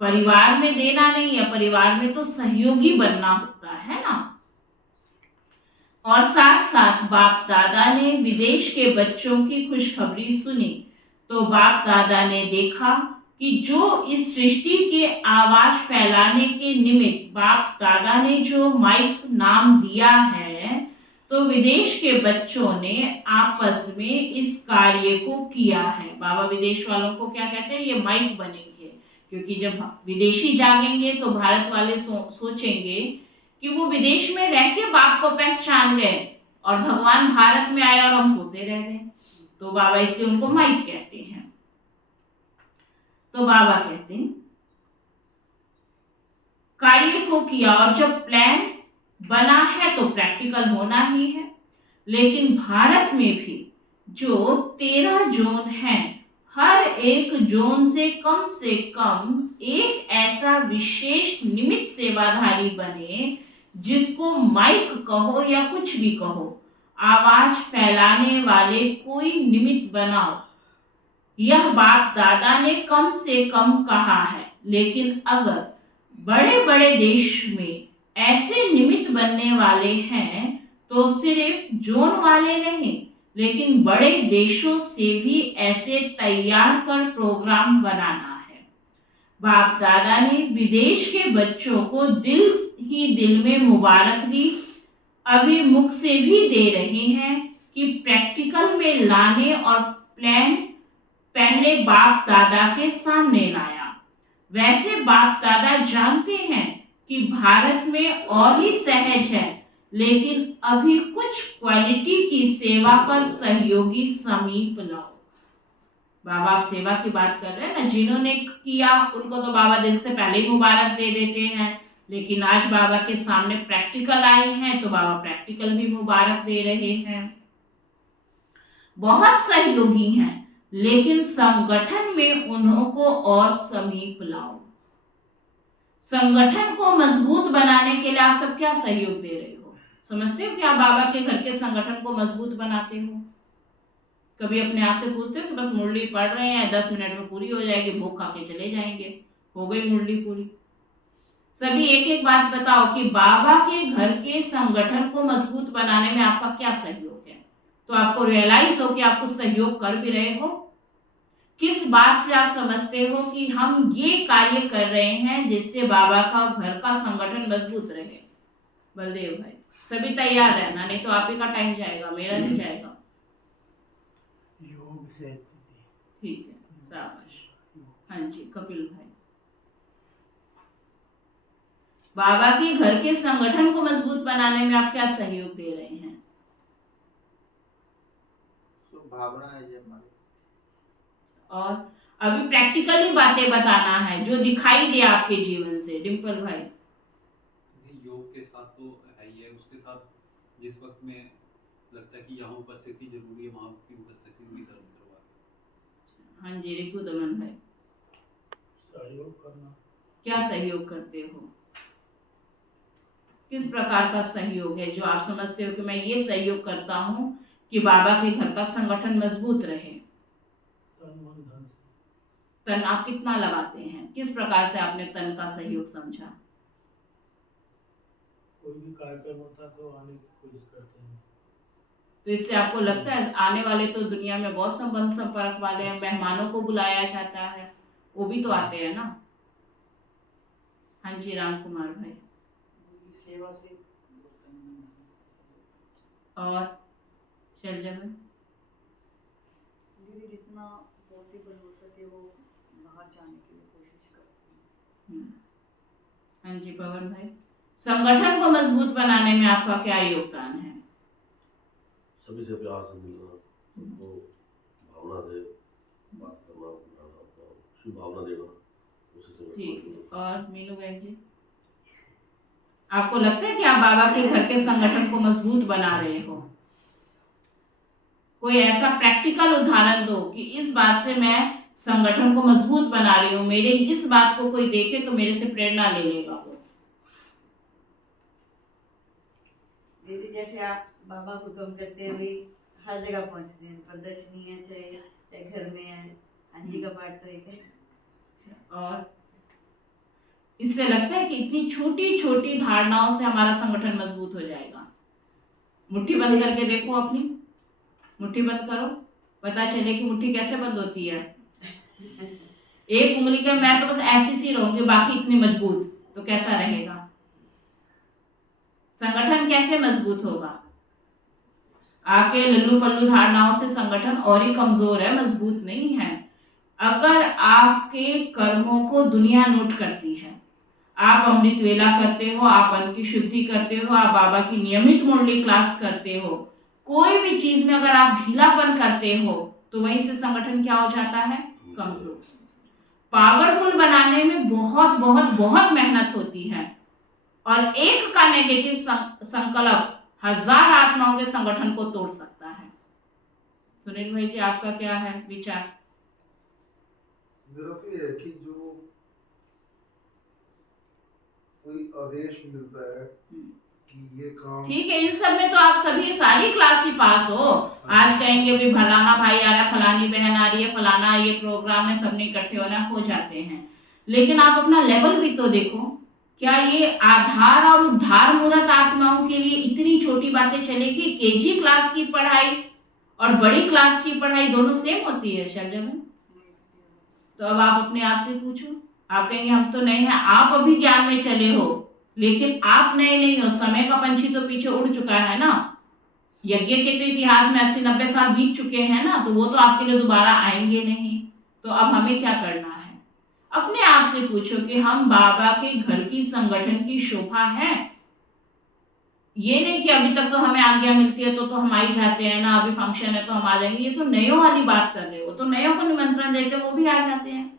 परिवार में देना नहीं है, परिवार में तो सहयोगी बनना होता है ना। और साथ साथ बाप दादा ने विदेश के बच्चों की खुशखबरी सुनी, तो बाप दादा ने देखा कि जो इस सृष्टि के आवाज फैलाने के निमित्त बाप दादा ने जो माइक नाम दिया है, तो विदेश के बच्चों ने आपस में इस कार्य को किया है। बाबा विदेश वालों को क्या कहते हैं? ये माइक बनेंगे, क्योंकि जब विदेशी जागेंगे तो भारत वाले सोचेंगे कि वो विदेश में रह के बाप को पहचान गए और भगवान भारत में आए और हम सोते रह गए। तो बाबा इसलिए उनको माइक कहते हैं। तो बाबा कहते हैं कार्य को किया, और जब प्लान बना है तो प्रैक्टिकल होना ही है। लेकिन भारत में भी जो 13 जोन हैं, हर एक जोन से कम एक ऐसा विशेष निमित्त सेवाधारी बने, जिसको माइक कहो या कुछ भी कहो, आवाज फैलाने वाले कोई निमित्त बनाओ। यह बाप दादा ने कम से कम कहा है। लेकिन अगर बड़े बड़े देश में ऐसे निमित्त बनने वाले हैं, तो सिर्फ जोन वाले नहीं, लेकिन बड़े देशों से भी ऐसे तैयार कर प्रोग्राम बनाना है। बाप दादा ने विदेश के बच्चों को दिल में मुबारक दी, अभी मुख से भी दे रहे हैं कि प्रैक्टिकल में लाने, और प्लान पहले बाप दादा के सामने लाया। वैसे बाप दादा जानते हैं कि भारत में और ही सहज है, लेकिन अभी कुछ क्वालिटी की सेवा पर सहयोगी समीप लाओ। बाबा आप सेवा की बात कर रहे हैं ना, जिन्होंने किया उनको तो बाबा दिल से पहले ही मुबारक दे देते हैं, लेकिन आज बाबा के सामने प्रैक्टिकल आए हैं तो बाबा प्रैक्टिकल भी मुबारक दे रहे हैं। बहुत सहयोगी हैं, लेकिन संगठन में उन्हों को और समीप लाओ। संगठन को मजबूत बनाने के लिए आप सब क्या सहयोग दे रहे हो? समझते हो कि आप बाबा के घर के संगठन को मजबूत बनाते हो? कभी अपने आप से पूछते हो कि बस मुरली पढ़ रहे हैं, 10 मिनट में पूरी हो जाएगी, भूख खा के चले जाएंगे, हो गई मुरली पूरी? सभी एक एक बात बताओ कि बाबा के घर के संगठन को मजबूत बनाने में आपका क्या सहयोग है? तो आपको रियलाइज हो कि आप कुछ सहयोग कर भी रहे हो। किस बात से आप समझते हो कि हम ये कार्य कर रहे हैं जिससे बाबा का घर का संगठन मजबूत रहे? बलदेव भाई सभी तैयार रहना, नहीं तो आप ही का टाइम जाएगा, मेरा नहीं जाएगा। योग से ठीक है, शाबाश। हाँ जी कपिल भाई, बाबा के घर के संगठन को मजबूत बनाने में आप क्या सहयोग दे रहे हैं? भावना है ये हमारी। और अभी प्रैक्टिकली बातें बताना है जो दिखाई दे आपके जीवन से। डिम्पल भाई योग के साथ तो है ही है, उसके साथ जिस वक्त में लगता है कि यहाँ उपस्थिति जरूरी है, वहाँ की उपस्थिति भी दर्ज करवा। हाँ जी रिपु दमन भाई, सहयोग करना। क्या सहयोग करते हो? किस प्रकार का सहयोग है जो आप समझते हो कि मैं ये सहयोग करता हूँ कि बाबा के घर का संगठन मजबूत रहे? तन मन धन से। तन आप कितना लगाते हैं? किस प्रकार से आपने तन का सहयोग समझा? कोई भी कार्यक्रम होता तो आने की कोशिश करते हैं। तो इससे आपको लगता है आने वाले तो दुनिया में बहुत संबंध संपर्क वाले हैं, मेहमानों को बुलाया जाता है, वो भी तो आते हैं ना। हाँ जी राम कुमार भाई। सेवा से और शैलजा भाई? दीदी जितना पॉसिबल हो सके वो बाहर जाने की भी कोशिश करती हूँ। हाँ जी पवन भाई, संगठन को मजबूत बनाने में आपका क्या योगदान है? सभी से प्यार से मिलना, सबको भावना से बात करना, शुभ भावना देना, उसी से ठीक। और मीनू बहन जी, आपको लगता है कि आप बाबा के घर के संगठन को मजबूत बना रहे हो? कोई ऐसा प्रैक्टिकल उदाहरण दो कि इस बात से मैं संगठन को मजबूत बना रही हूँ, मेरे इस बात को कोई देखे तो मेरे से प्रेरणा ले लेगा वो। दीदी जैसे आप बाबा हुक्म करते हैं भाई हर जगह पहुंचते हैं, प्रदर्शनी है चाहे घर में है, आंजी का पाठ तो एक है। और इससे लगता है कि इतनी छोटी छोटी धारणाओं से हमारा संगठन मजबूत हो जाएगा। मुट्ठी बंद करके देखो अपनी, मुट्ठी बंद करो, पता चले कि मुट्ठी कैसे बंद होती है। एक उंगली का मैं तो बस ऐसी सी रहूंगी, बाकी इतनी मजबूत, तो कैसा रहेगा संगठन? कैसे मजबूत होगा? आपके लल्लू पल्लू धारणाओं से संगठन और ही कमजोर है, मजबूत नहीं है। अगर आपके कर्मों को दुनिया नोट करती है, आप अमृत वेला करते हो, आप अन्न की शुद्धि करते हो, आप बाबा की नियमित मुरली क्लास करते हो, कोई भी चीज में अगर आप ढीलापन करते हो तो वहीं से संगठन क्या हो जाता है? कमजोर। पावरफुल बनाने में बहुत बहुत बहुत मेहनत होती है, और एक का नेगेटिव संकल्प 1000 आत्माओं के संगठन को तोड़ सकता है। सुनील भाई जी, आपका क्या है विचार? मेरा तो ये है कि जो कोई आदेश मिलता है कि ये काम, ठीक है, इन सब में तो आप सभी सारी क्लास ही पास हो। आज कहेंगे भी फलाना भाई आ रहा, फलानी बहन आ रही है, फलाना ये प्रोग्राम है, सबने इकट्ठे होना, हो जाते हैं। लेकिन आप अपना लेवल भी तो देखो, क्या ये आधार और उद्धार मूर्त आत्माओं के लिए इतनी छोटी बातें चलेगी? केजी क्लास की पढ़ाई और बड़ी क्लास की पढ़ाई दोनों सेम होती है शैलजा में? तो अब आप अपने आप से पूछो। आप कहेंगे हम तो नए हैं, आप अभी ज्ञान में चले हो, लेकिन आप नए नहीं हो, समय का पंछी तो पीछे उड़ चुका है ना। यज्ञ के तो इतिहास में 80-90 साल बीत चुके हैं ना, तो वो तो आपके लिए दोबारा आएंगे नहीं। तो अब हमें क्या करना है? अपने आप से पूछो कि हम बाबा के घर की संगठन की शोभा है? ये नहीं कि अभी तक तो हमें आज्ञा मिलती है तो हम आ ही जाते हैं ना, अभी फंक्शन है तो हम आ जाएंगे। ये तो नयों वाली बात कर रहे हो, तो नयों को निमंत्रण देते वो भी आ जाते हैं।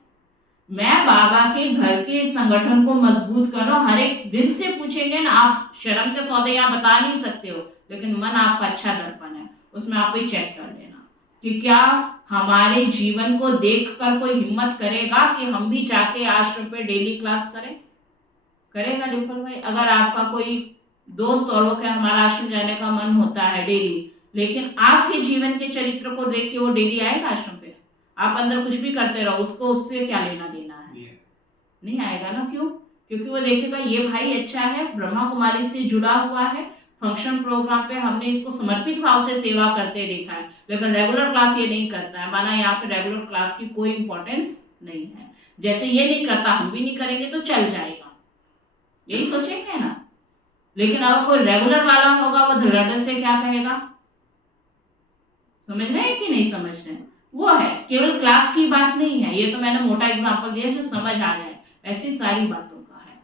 मैं बाबा के घर के संगठन को मजबूत कर रहा हूँ। हर एक दिल से पूछेंगे ना, आप शर्म के सौदे यहाँ बता नहीं सकते हो, लेकिन मन आपका अच्छा दर्पण है, उसमें आप भी चेक कर लेना कि क्या हमारे जीवन को देखकर कोई हिम्मत करेगा कि हम भी जाके आश्रम पे डेली क्लास करें? करेगा डिम्पल भाई? अगर आपका कोई दोस्त और वो क्या हमारा आश्रम जाने का मन होता है डेली, लेकिन आपके जीवन के चरित्र को देख के वो डेली आएगा आश्रम पे? आप अंदर कुछ भी करते रहो, उसको उससे क्या लेना देना है? नहीं आएगा ना। क्यों? क्योंकि वो देखेगा ये भाई अच्छा है, ब्रह्मा कुमारी से जुड़ा हुआ है, फंक्शन प्रोग्राम पे हमने इसको समर्पित भाव से सेवा करते देखा है, लेकिन रेगुलर क्लास ये नहीं करता है, माना यहाँ पे रेगुलर क्लास की कोई इंपॉर्टेंस नहीं है। जैसे ये नहीं करता हम भी नहीं करेंगे तो चल जाएगा, यही सोचेंगे ना। लेकिन अगर कोई रेगुलर वाला होगा, वो धड़ल्ले से क्या कहेगा? समझ रहे हैं कि नहीं समझ रहे हैं? वो है, केवल क्लास की बात नहीं है, ये तो मैंने मोटा एग्जांपल दिया जो समझ आ जाए। ऐसी सारी बातों का है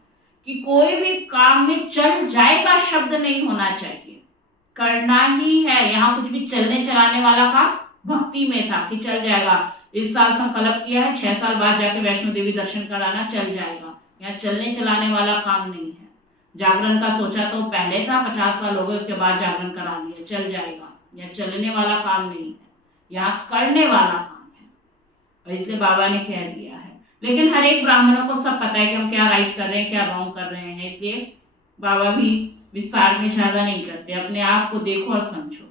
कि कोई भी काम में चल जाएगा शब्द नहीं होना चाहिए, करना ही है। यहाँ कुछ भी चलने चलाने वाला काम भक्ति में था कि चल जाएगा, इस साल संकल्प किया है 6 साल बाद जाके वैष्णो देवी दर्शन कराना, चल जाएगा। यहाँ चलने चलाने वाला काम नहीं है। जागरण का सोचा तो पहले था, 50 साल हो गए, उसके बाद जागरण करा लिया, चल जाएगा। यहाँ चलने वाला काम नहीं है, यहाँ करने वाला काम है, और इसलिए बाबा ने कह दिया है। लेकिन हर एक ब्राह्मणों को सब पता है कि हम क्या राइट कर रहे हैं, क्या रॉन्ग कर रहे हैं, इसलिए बाबा भी विस्तार में ज्यादा नहीं करते, अपने आप को देखो और समझो।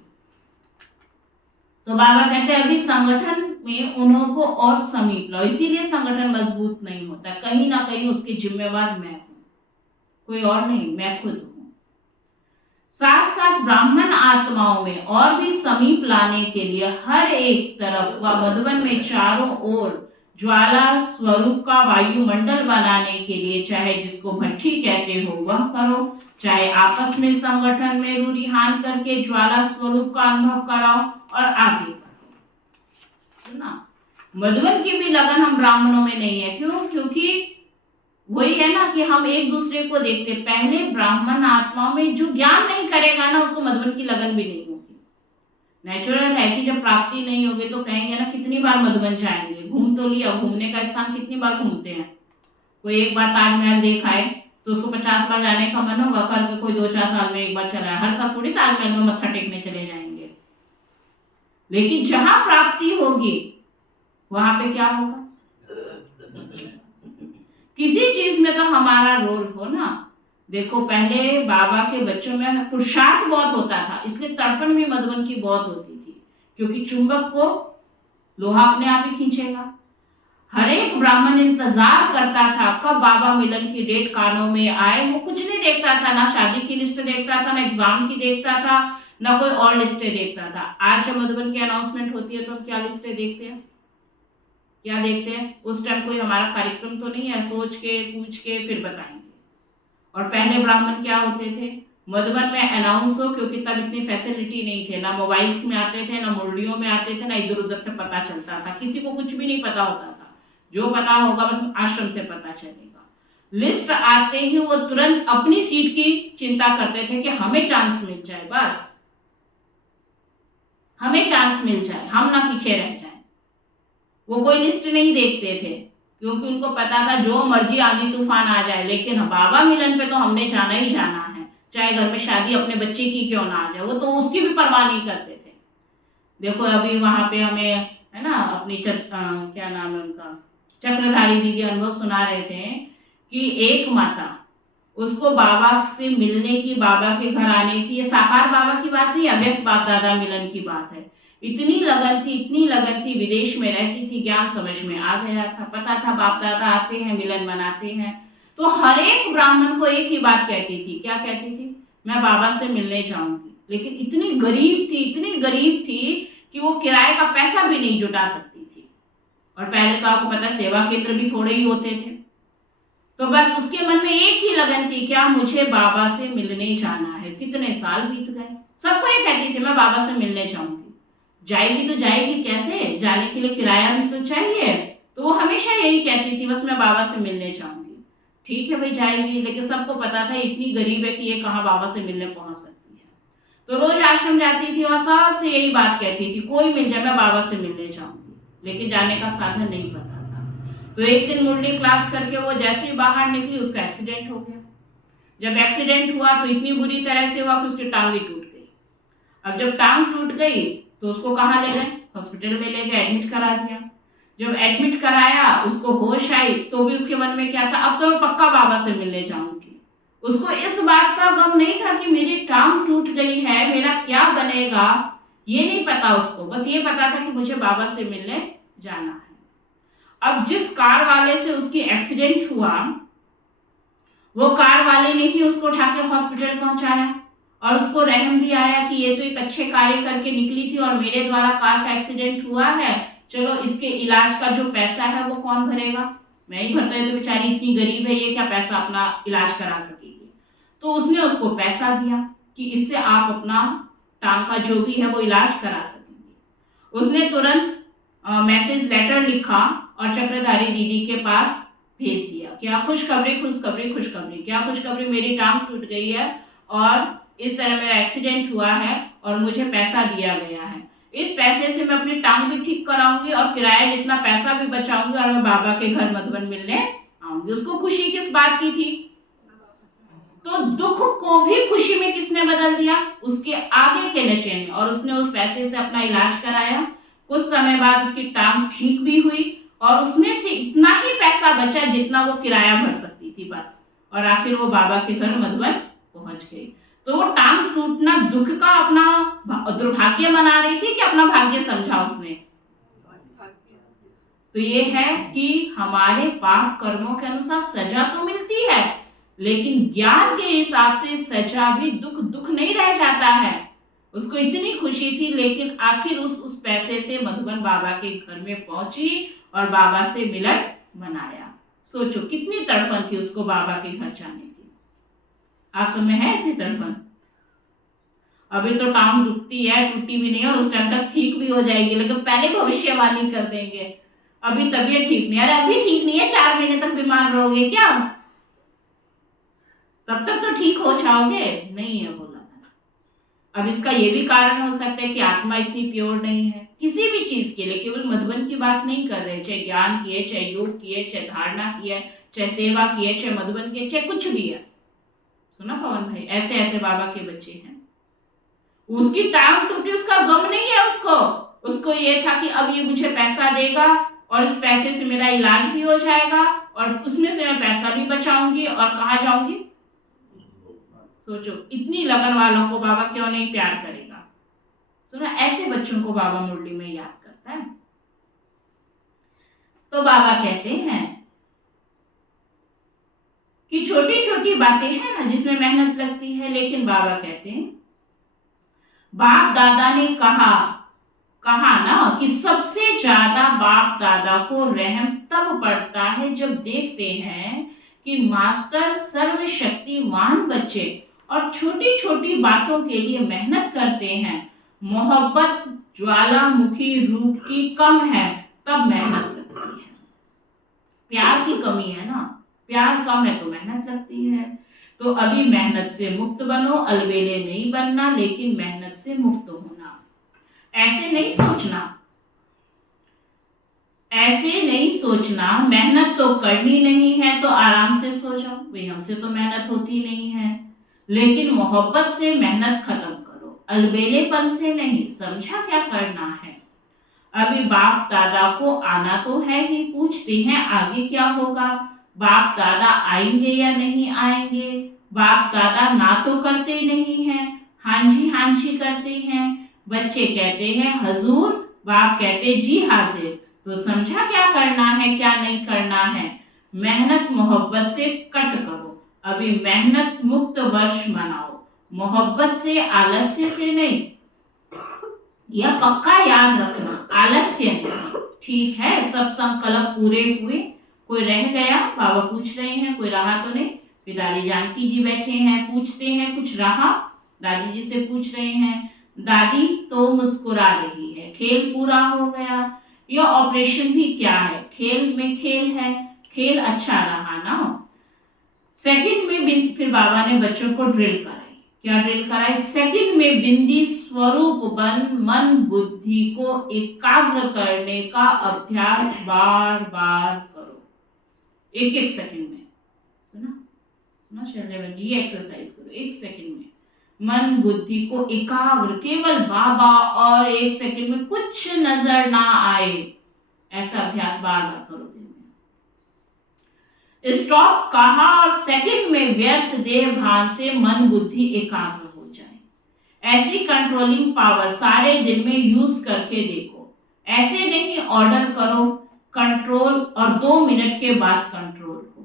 तो बाबा कहते हैं अभी संगठन में उन्हों को और समीप लाओ, इसीलिए संगठन मजबूत नहीं होता। कहीं ना कहीं उसके जिम्मेवार मैं हूं, कोई और नहीं, मैं खुद हूं। साथ साथ ब्राह्मण आत्माओं में और भी समीप लाने के लिए हर एक तरफ व मधुबन में चारों ओर ज्वाला स्वरूप का वायुमंडल बनाने के लिए, चाहे जिसको भट्ठी कहते हो वह करो, चाहे आपस में संगठन में रूढ़िहान करके ज्वाला स्वरूप का अनुभव कराओ और आगे बढ़ो। ना मधुबन की भी लगन हम ब्राह्मणों में नहीं है। क्यों? क्योंकि वही है ना कि हम एक दूसरे को देखते। पहले ब्राह्मण आत्माओं में जो ज्ञान नहीं करेगा ना, उसको मधुबन की लगन भी नहीं होगी। नेचुरल है कि जब प्राप्ति नहीं होगी तो कहेंगे ना कितनी बार मधुबन जाएंगे, घूम तो लिया, घूमने का स्थान कितनी बार घूमते हैं। कोई एक बार ताजमहल देखा है तो उसको 50 बार जाने का मन होगा, करके कोई 2-4 साल में एक बार चला है। हर साल थोड़ी ताजमहल में मत्था टेकने चले जाएंगे। लेकिन जहां प्राप्ति होगी वहां पे क्या होगा? किसी चीज में तो हमारा रोल हो ना। देखो पहले बाबा के बच्चों में पुरुषार्थ बहुत होता था, इसलिए तड़फन भी मधुबन की बहुत होती थी, क्योंकि चुंबक को लोहा अपने आप ही खींचेगा। हर एक ब्राह्मण इंतजार करता था कब बाबा मिलन की डेट कानों में आए। वो कुछ नहीं देखता था, ना शादी की लिस्ट देखता था, ना एग्जाम की देखता था, ना कोई और लिस्टें देखता था। आज जब मधुबन की अनाउंसमेंट होती है तो हम क्या लिस्टें देखते हैं, क्या देखते हैं? उस टाइम कोई हमारा कार्यक्रम तो नहीं है, सोच के पूछ के फिर बताएंगे। और पहले ब्राह्मण क्या होते थे, मधुबन में अनाउंस हो, क्योंकि तब इतनी फैसिलिटी नहीं थे, ना मोबाइल्स में आते थे, ना मुरलियों में आते थे, ना इधर उधर से पता चलता था। किसी को कुछ भी नहीं पता होता था, जो पता होगा बस आश्रम से पता चलेगा। लिस्ट आते ही वो तुरंत अपनी सीट की चिंता करते थे कि हमें चांस मिल जाए, बस हमें चांस मिल जाए, हम ना पीछे रह जाए। वो कोई लिस्ट नहीं देखते थे, क्योंकि उनको पता था जो मर्जी आंधी तूफान आ जाए, लेकिन बाबा मिलन पे तो हमने जाना ही जाना है, चाहे घर में शादी अपने बच्चे की क्यों ना आ जाए, वो तो उसकी भी परवाह नहीं करते थे। देखो अभी वहां पे हमें है ना अपनी क्या नाम है उनका, चक्रधारी दीदी अनुभव सुना रहे थे कि एक माता उसको बाबा से मिलने की, बाबा के घर आने की, ये साकार बाबा की बात नहीं, अव्यक्त बाप दादा मिलन की बात है। इतनी लगन थी, इतनी लगन थी, विदेश में रहती थी, ज्ञान समझ में आ गया था, पता था बाप दादा आते हैं, मिलन मनाते हैं। तो हर एक ब्राह्मण को एक ही बात कहती थी, क्या कहती थी? मैं बाबा से मिलने जाऊंगी। लेकिन इतनी गरीब थी, इतनी गरीब थी कि वो किराए का पैसा भी नहीं जुटा सकती थी। और पहले तो आपको पता है सेवा केंद्र भी थोड़े ही होते थे। तो बस उसके मन में एक ही लगन थी, क्या मुझे बाबा से मिलने जाना है। कितने साल बीत गए, सबको ये कहती थी मैं बाबा से मिलने जाऊंगी। जाएगी तो जाएगी कैसे, जाने के लिए किराया भी तो चाहिए। तो वो हमेशा यही कहती थी बस मैं बाबा से मिलने जाऊंगी। ठीक है भाई जाएगी, लेकिन सबको पता था इतनी गरीब है कि ये कहाँ बाबा से मिलने पहुंच सकती है। तो रोज आश्रम जाती थी और सबसे यही बात कहती थी, कोई मिल जाए मैं बाबा से मिलने जाऊंगी, लेकिन जाने का साधन नहीं पता था। तो एक दिन मुरली क्लास करके वो जैसे ही बाहर निकली उसका एक्सीडेंट हो गया। जब एक्सीडेंट हुआ तो इतनी बुरी तरह से हुआ कि उसकी टांग ही टूट गई। अब जब टांग टूट गई तो उसको कहाँ ले गए? हॉस्पिटल में ले गए, एडमिट करा दिया। जब एडमिट कराया उसको होश आई तो भी उसके मन में क्या था, अब तो मैं पक्का बाबा से मिलने जाऊंगी। उसको इस बात का गम नहीं था कि मेरी टांग टूट गई है, मेरा क्या बनेगा, ये नहीं पता उसको। बस ये पता था कि मुझे बाबा से मिलने जाना है। अब जिस कार वाले से उसकी एक्सीडेंट हुआ, वो कार वाले ने ही उसको उठा के हॉस्पिटल पहुंचाया और उसको रहम भी आया कि ये तो एक अच्छे कार्य करके निकली थी और मेरे द्वारा कार का एक्सीडेंट हुआ है, चलो इसके इलाज का जो पैसा है वो कौन भरेगा, मैं ही भरता है, तो बेचारी इतनी गरीब है, ये क्या पैसा अपना इलाज करा सकेगी। तो उसने उसको पैसा दिया कि इससे आप अपना टांग का जो भी है वो इलाज करा सकेंगे। उसने तुरंत मैसेज लेटर लिखा और चक्रधारी दीदी के पास भेज दिया, क्या खुशखबरी खुशखबरी खुशखबरी, क्या खुशखबरी, मेरी टांग टूट गई है और इस तरह मेरा एक्सीडेंट हुआ है और मुझे पैसा दिया गया है। इस पैसे से मैं अपनी टांग भी ठीक कराऊंगी और किराया जितना पैसा भी बचाऊंगी और मैं बाबा के घर मधुबन मिलने आऊंगी। उसको खुशी किस बात की थी? तो दुख को भी खुशी में किसने बदल दिया? उसके आगे के नशे ने। और उसने उस पैसे से अपना इलाज कराया। कुछ समय बाद उसकी टांग ठीक भी हुई और उसमें से इतना ही पैसा बचा जितना वो किराया भर सकती थी बस। और आखिर वो बाबा के घर मधुबन पहुंच गई। तो वो टांग टूटना दुख का अपना दुर्भाग्य मना रही थी कि अपना भाग्य समझा उसने? तो ये है कि हमारे पाप कर्मों के अनुसार सजा तो मिलती है, लेकिन ज्ञान के हिसाब से सजा भी दुख नहीं रह जाता है। उसको इतनी खुशी थी, लेकिन आखिर उस पैसे से मधुबन बाबा के घर में पहुंची और बाबा से मिलन मनाया। सोचो कितनी तड़फन थी उसको बाबा के घर जाने की। आप सब में है ऐसी तड़फन? अभी तो टांग टूटती है, टूटी भी नहीं और उस टाइम तक ठीक भी हो जाएगी, लेकिन पहले भविष्यवाणी कर देंगे अभी तबीयत ठीक नहीं है। अरे अभी ठीक नहीं है, 4 महीने तक बीमार रहोगे क्या? तब तक तो ठीक हो जाओगे नहीं है बोला। अब इसका ये भी कारण हो सकता है कि आत्मा इतनी प्योर नहीं है किसी भी चीज के लिए। केवल मधुबन की बात नहीं कर रहे, चाहे ज्ञान की है, चाहे योग की है, चाहे धारणा की है, चाहे सेवा की है, चाहे मधुबन की है, चाहे कुछ भी है। सुना पवन भाई, ऐसे ऐसे बाबा के बच्चे हैं। उसकी टांग टूटी, उसका गम नहीं है उसको ये था कि अब ये मुझे पैसा देगा और इस पैसे से मेरा इलाज भी हो जाएगा और उसमें से मैं पैसा भी बचाऊंगी और कहाँ जाऊंगी? सोचो इतनी लगन वालों को बाबा क्यों नहीं प्यार करेगा। सुना, ऐसे बच्चों को बाबा मुरली में याद करता है। तो बाबा कहते हैं कि छोटी छोटी बातें हैं ना जिसमें मेहनत लगती है, लेकिन बाबा कहते हैं बाप दादा ने कहा ना कि सबसे ज्यादा बाप दादा को रहम तब पड़ता है जब देखते हैं कि मास्टर सर्वशक्तिमान बच्चे और छोटी छोटी बातों के लिए मेहनत करते हैं। मोहब्बत ज्वालामुखी रूप की कम है तब मेहनत लगती है। प्यार की कमी है ना, प्यार कम है तो मेहनत लगती है। तो अभी मेहनत से मुक्त बनो, अलबेले नहीं बनना, लेकिन मेहनत से मुक्त होना। ऐसे नहीं सोचना मेहनत तो करनी नहीं है तो आराम से सो जाओ, भाई हमसे तो मेहनत होती नहीं है। लेकिन मोहब्बत से मेहनत खत्म करो, अलबेलेपन से नहीं। समझा क्या करना है? अभी बाप दादा को आना तो है ही, पूछते हैं आगे क्या होगा। बाप दादा आएंगे या नहीं आएंगे? बाप दादा ना तो करते नहीं हैं, हाँ जी करते हैं। बच्चे कहते हैं हजूर, बाप कहते जी हाजिर। तो समझा क्या करना है क्या नहीं करना है? मेहनत मोहब्बत से कट करो। अभी मेहनत मुक्त वर्ष मनाओ, मोहब्बत से, आलस्य से नहीं। यह पक्का याद रखना, आलस्य नहीं। ठीक है, सब संकल्प पूरे हुए, कोई रह गया? बाबा पूछ रहे हैं कोई रहा तो नहीं? दादी जानकी जी बैठे हैं, पूछते हैं कुछ रहा? दादी जी से पूछ रहे हैं। दादी तो मुस्कुरा रही है, खेल पूरा हो गया। यह ऑपरेशन भी क्या है, खेल में खेल है, खेल अच्छा रहा ना। सेकंड में फिर बाबा ने बच्चों को ड्रिल कराई। क्या ड्रिल कराई? सेकंड में बिंदी स्वरूप बन मन बुद्धि को एकाग्र करने का अभ्यास बार बार करो, एक सेकंड में। सुना शैलजा जी, एक्सरसाइज करो 1 सेकंड में। मन बुद्धि को एकाग्र, केवल बाबा और 1 सेकंड में कुछ नजर ना आए, ऐसा अभ्यास बार बार करो दिन में। स्टॉप कहा और सेकंड में व्यर्थ देह भान से मन बुद्धि एकाग्र हो जाए। ऐसी कंट्रोलिंग पावर सारे दिन में यूज करके देखो। ऐसे नहीं ऑर्डर करो कंट्रोल और 2 मिनट के बाद कंट्रोल हो,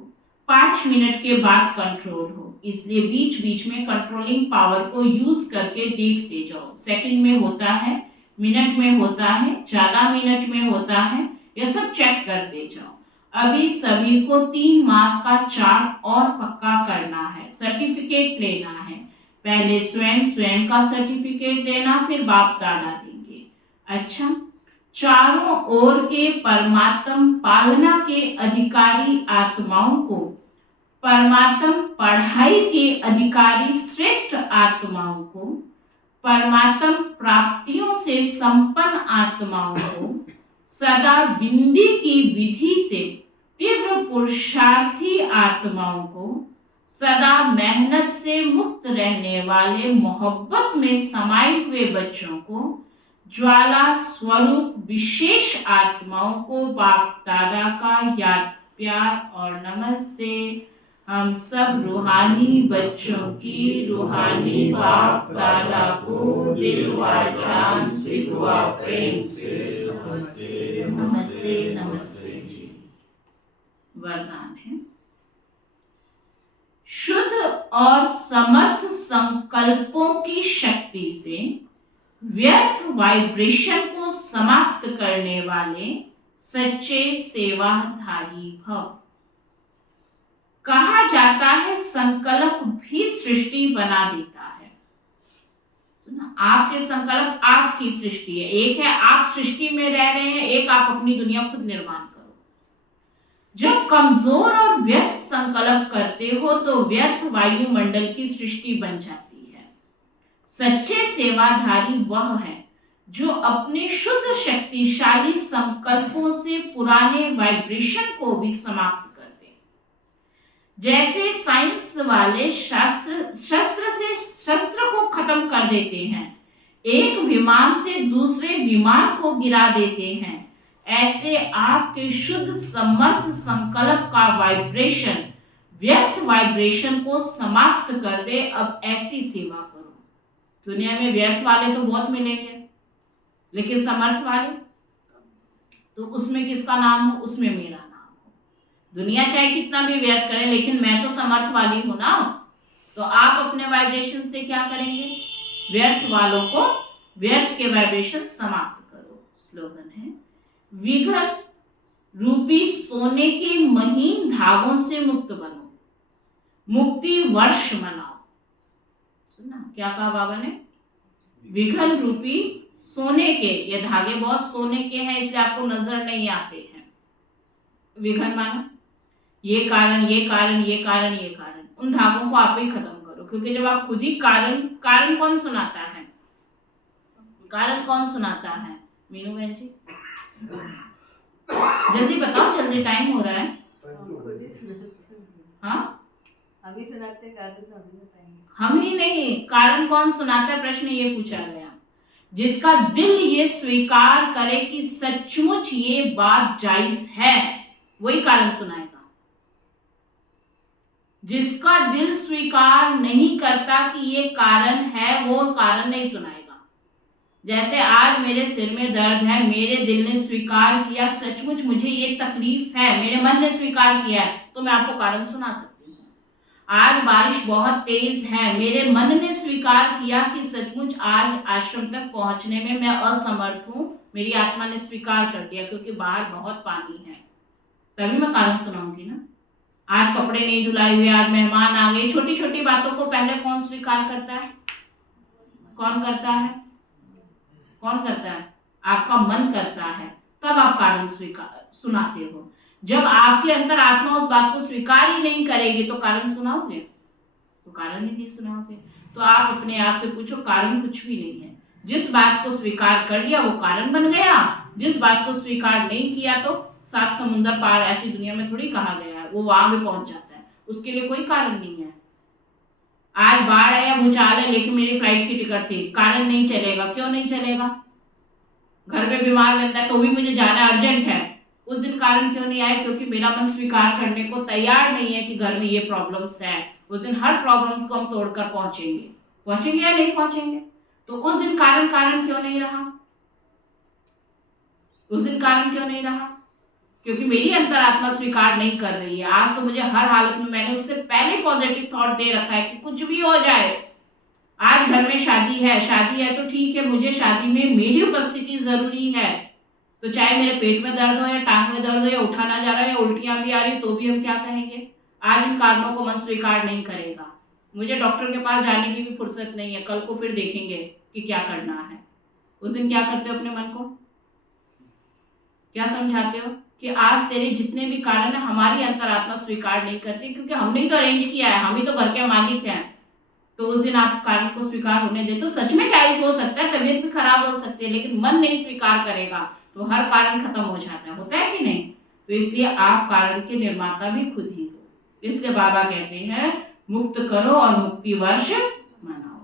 5 मिनट के बाद कंट्रोल हो। इसलिए बीच बीच में कंट्रोलिंग पावर को यूज करके देखते जाओ। सेकंड में होता है, मिनट में होता है, ज्यादा मिनट में होता है, यह सब चेक करते जाओ। अभी सभी को 3 मास का चार्ट और पक्का करना है, सर्टिफिकेट लेना है। पहले स्वयं का सर्टिफिकेट देना, फिर बाप दादा देंगे। अच्छा, चारों ओर के परमात्म पालना के अधिकारी आत्माओं को, परमात्म पढ़ाई के अधिकारी श्रेष्ठ आत्माओं को, परमात्म प्राप्तियों से संपन्न आत्माओं को, सदा बिंदी की विधि से तीव्र पुरुषार्थी आत्माओं को, सदा मेहनत से मुक्त रहने वाले मोहब्बत में समाये हुए बच्चों को, ज्वाला स्वरूप विशेष आत्माओं को बाप दादा का याद, प्यार और नमस्ते। हम सब रूहानी बच्चों की रूहानी बाप दादा को दिल वाचान से दुआ प्रेम से नमस्ते नमस्ते नमस्ते जी। वरदान है, शुद्ध और समर्थ संकल्पों की शक्ति से व्यर्थ वाइब्रेशन को समाप्त करने वाले सच्चे सेवाधारी भव। कहा जाता है संकल्प भी सृष्टि बना देता है। सुना, आपके संकल्प आपकी सृष्टि है। एक है आप सृष्टि में रह रहे हैं, एक आप अपनी दुनिया खुद निर्माण करो। जब कमजोर और व्यर्थ संकल्प करते हो तो व्यर्थ वायुमंडल की सृष्टि बन जाती है। सच्चे सेवाधारी वह है जो अपने शुद्ध शक्तिशाली संकल्पों से पुराने वाइब्रेशन को भी समाप्त कर दे। जैसे साइंस वाले शस्त्र को खत्म कर देते हैं, एक विमान से दूसरे विमान को गिरा देते हैं, ऐसे आपके शुद्ध समर्थ संकल्प का वाइब्रेशन व्यर्थ वाइब्रेशन को समाप्त कर दे। अब ऐसी सेवा करो। दुनिया में व्यर्थ वाले तो बहुत मिलेंगे, लेकिन समर्थ वाले तो उसमें किसका नाम हो? उसमें मेरा नाम हो। दुनिया चाहे कितना भी व्यर्थ करे, लेकिन मैं तो समर्थ वाली हूं ना। तो आप अपने वाइब्रेशन से क्या करेंगे? व्यर्थ वालों को व्यर्थ के वाइब्रेशन समाप्त करो। स्लोगन है, विघट रूपी सोने के महीन धागों से मुक्त बनो, मुक्ति वर्ष मनाओ। सुना क्या कहा बाबा ने? विघन रूपी सोने के, ये धागे बहुत सोने के हैं इसलिए आपको नजर नहीं आते हैं। विघन माना ये कारण ये कारण ये कारण ये कारण, उन धागों को आप ही खत्म करो। क्योंकि जब आप खुद ही कारण कौन सुनाता है? कारण कौन सुनाता है? मीनू बहन जी जल्दी बताओ, जल्दी टाइम हो रहा है। खुद ही सुनाते हैं। हाँ, हम ही सुनाते हैं, कारण तो हम ही बताएंगे। हम ही नहीं, कारण कौन सुनाता है? प्रश्न ये पूछा गया। जिसका दिल ये स्वीकार करे कि सचमुच ये बात जायज है, वही कारण सुनाएगा। जिसका दिल स्वीकार नहीं करता कि ये कारण है, वो कारण नहीं सुनाएगा। जैसे आज मेरे सिर में दर्द है, मेरे दिल ने स्वीकार किया सचमुच मुझे ये तकलीफ है, मेरे मन ने स्वीकार किया है, तो मैं आपको कारण सुना सकती हूँ। आज बारिश बहुत तेज है, मेरे मन ने स्वीकार किया कि सचमुच आज आश्रम तक पहुंचने में मैं असमर्थ हूँ, मेरी आत्मा ने स्वीकार कर दिया क्योंकि बाहर बहुत पानी है, तभी मैं कारण सुनाऊंगी ना। आज कपड़े नहीं धुलाए हुए, आज मेहमान आ गए, छोटी छोटी बातों को पहले कौन स्वीकार करता है? कौन करता है? कौन करता है? आपका मन करता है, तब आप कारण स्वीकार सुनाते हो। जब आपके अंदर आत्मा उस बात को स्वीकार ही नहीं करेगी तो कारण सुनाओगे? तो कारण ही नहीं सुनाओगे। तो आप अपने आप से पूछो, कारण कुछ भी नहीं है। जिस बात को स्वीकार कर लिया वो कारण बन गया, जिस बात को स्वीकार नहीं किया तो 7 समुंदर पार ऐसी दुनिया में थोड़ी कहा गया है, वो वहां भी पहुंच जाता है, उसके लिए कोई कारण नहीं है। आज बाढ़ है या भूचाल है, लेकिन मेरी फ्लाइट की टिकट थी, कारण नहीं चलेगा। क्यों नहीं चलेगा? घर पे बीमार रहता है तो भी मुझे जाना अर्जेंट है, उस दिन कारण क्यों नहीं आया? क्योंकि मेरा मन स्वीकार करने को तैयार नहीं है कि घर में ये प्रॉब्लम्स है। उस दिन हर प्रॉब्लम्स को हम तोड़कर पहुंचेंगे या नहीं पहुंचेंगे? तो उस दिन कारण क्यों नहीं रहा? उस दिन कारण क्यों नहीं रहा? क्योंकि मेरी अंतरात्मा स्वीकार नहीं कर रही है। आज तो मुझे हर हालत में, मैंने उससे पहले पॉजिटिव थॉट दे रखा है कि कुछ भी हो जाए, आज घर में शादी है तो ठीक है, मुझे शादी में मेरी उपस्थिति जरूरी है। तो चाहे मेरे पेट में दर्द हो या टांग में दर्द हो या उठा ना जा रहा है या उल्टियां भी आ रही, तो भी हम क्या कहेंगे? आज इन कारणों को मन स्वीकार नहीं करेगा। मुझे डॉक्टर के पास जाने की भी फुर्सत नहीं है, कल को फिर देखेंगे कि क्या करना है। उस दिन क्या करते हो? अपने मन को क्या समझाते हो कि आज तेरे जितने भी कारण है हमारी अंतरात्मा स्वीकार नहीं करती, क्योंकि हमने ही तो अरेंज किया है, हम ही तो घर के मालिक हैं। तो उस दिन आप कारण को स्वीकार होने दे। तो सच में चाइस हो सकता है, तबीयत भी खराब हो सकती है, लेकिन मन नहीं स्वीकार करेगा तो हर कारण खत्म हो जाता है। होता है कि नहीं? तो इसलिए आप कारण के निर्माता भी खुद ही हो। इसलिए बाबा कहते हैं मुक्त करो और मुक्ति वर्ष मनाओ।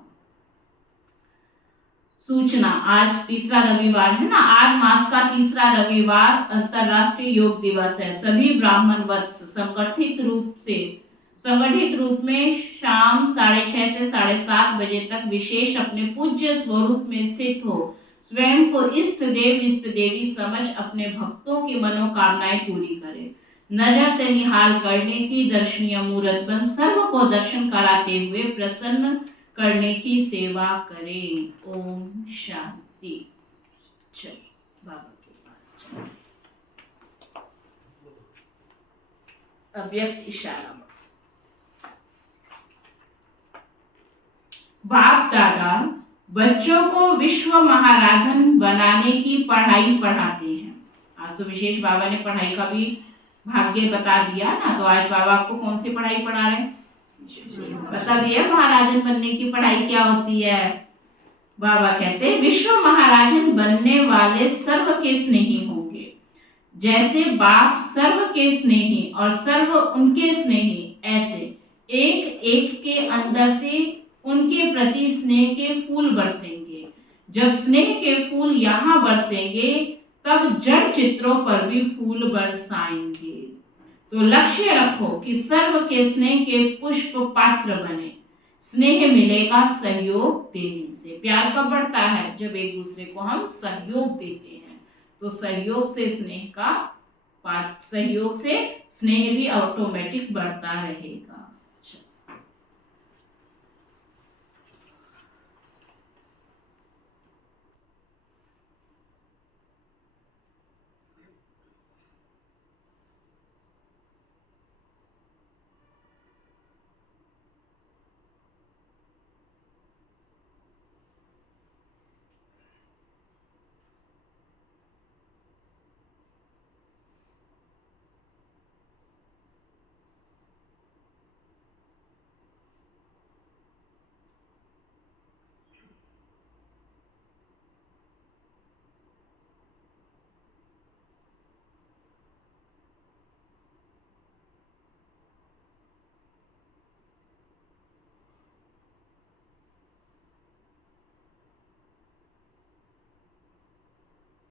सूचना, आज तीसरा रविवार है ना, आज मास का तीसरा रविवार अंतरराष्ट्रीय योग दिवस है। सभी ब्राह्मण वत्स संगठित रूप से संगठित रूप में शाम 6:30 से 7:30 बजे तक विशेष अपने पूज्य स्वरूप में स्थित हो स्वयं को इष्ट देव इष्ट देवी समझ अपने भक्तों की मनोकामनाएं पूरी करे। नजर से निहाल करने की दर्शनीय मूर्त बन सर्व को दर्शन कराते हुए प्रसन्न करने की सेवा करे। ओम शांति। चल बाबा के पास चल। अव्यक्त इशारा। बाप दादा बच्चों को विश्व महाराजन बनाने की पढ़ाई पढ़ाते हैं। आज तो विशेष बाबा ने पढ़ाई का भी भाग्य बता दिया ना, तो आज बाबा आपको कौन सी पढ़ाई पढ़ा रहे हैं? बता दिया महाराजन बनने की पढ़ाई क्या होती है। बाबा कहते हैं विश्व महाराजन बनने वाले सर्व के स्नेही होंगे। जैसे बाप सर्व के स्नेही और सर्व उनके स्नेही, ऐसे एक एक के अंदर से उनके प्रति स्नेह के फूल बरसेंगे। जब स्नेह के फूल यहाँ बरसेंगे तब जड़ चित्रों पर भी फूल बरसाएंगे। तो लक्ष्य रखो कि सर्व के स्नेह के पुष्प पात्र बने। स्नेह मिलेगा सहयोग देने से। प्यार कब बढ़ता है? जब एक दूसरे को हम सहयोग देते हैं। तो सहयोग से स्नेह भी ऑटोमेटिक बढ़ता रहेगा।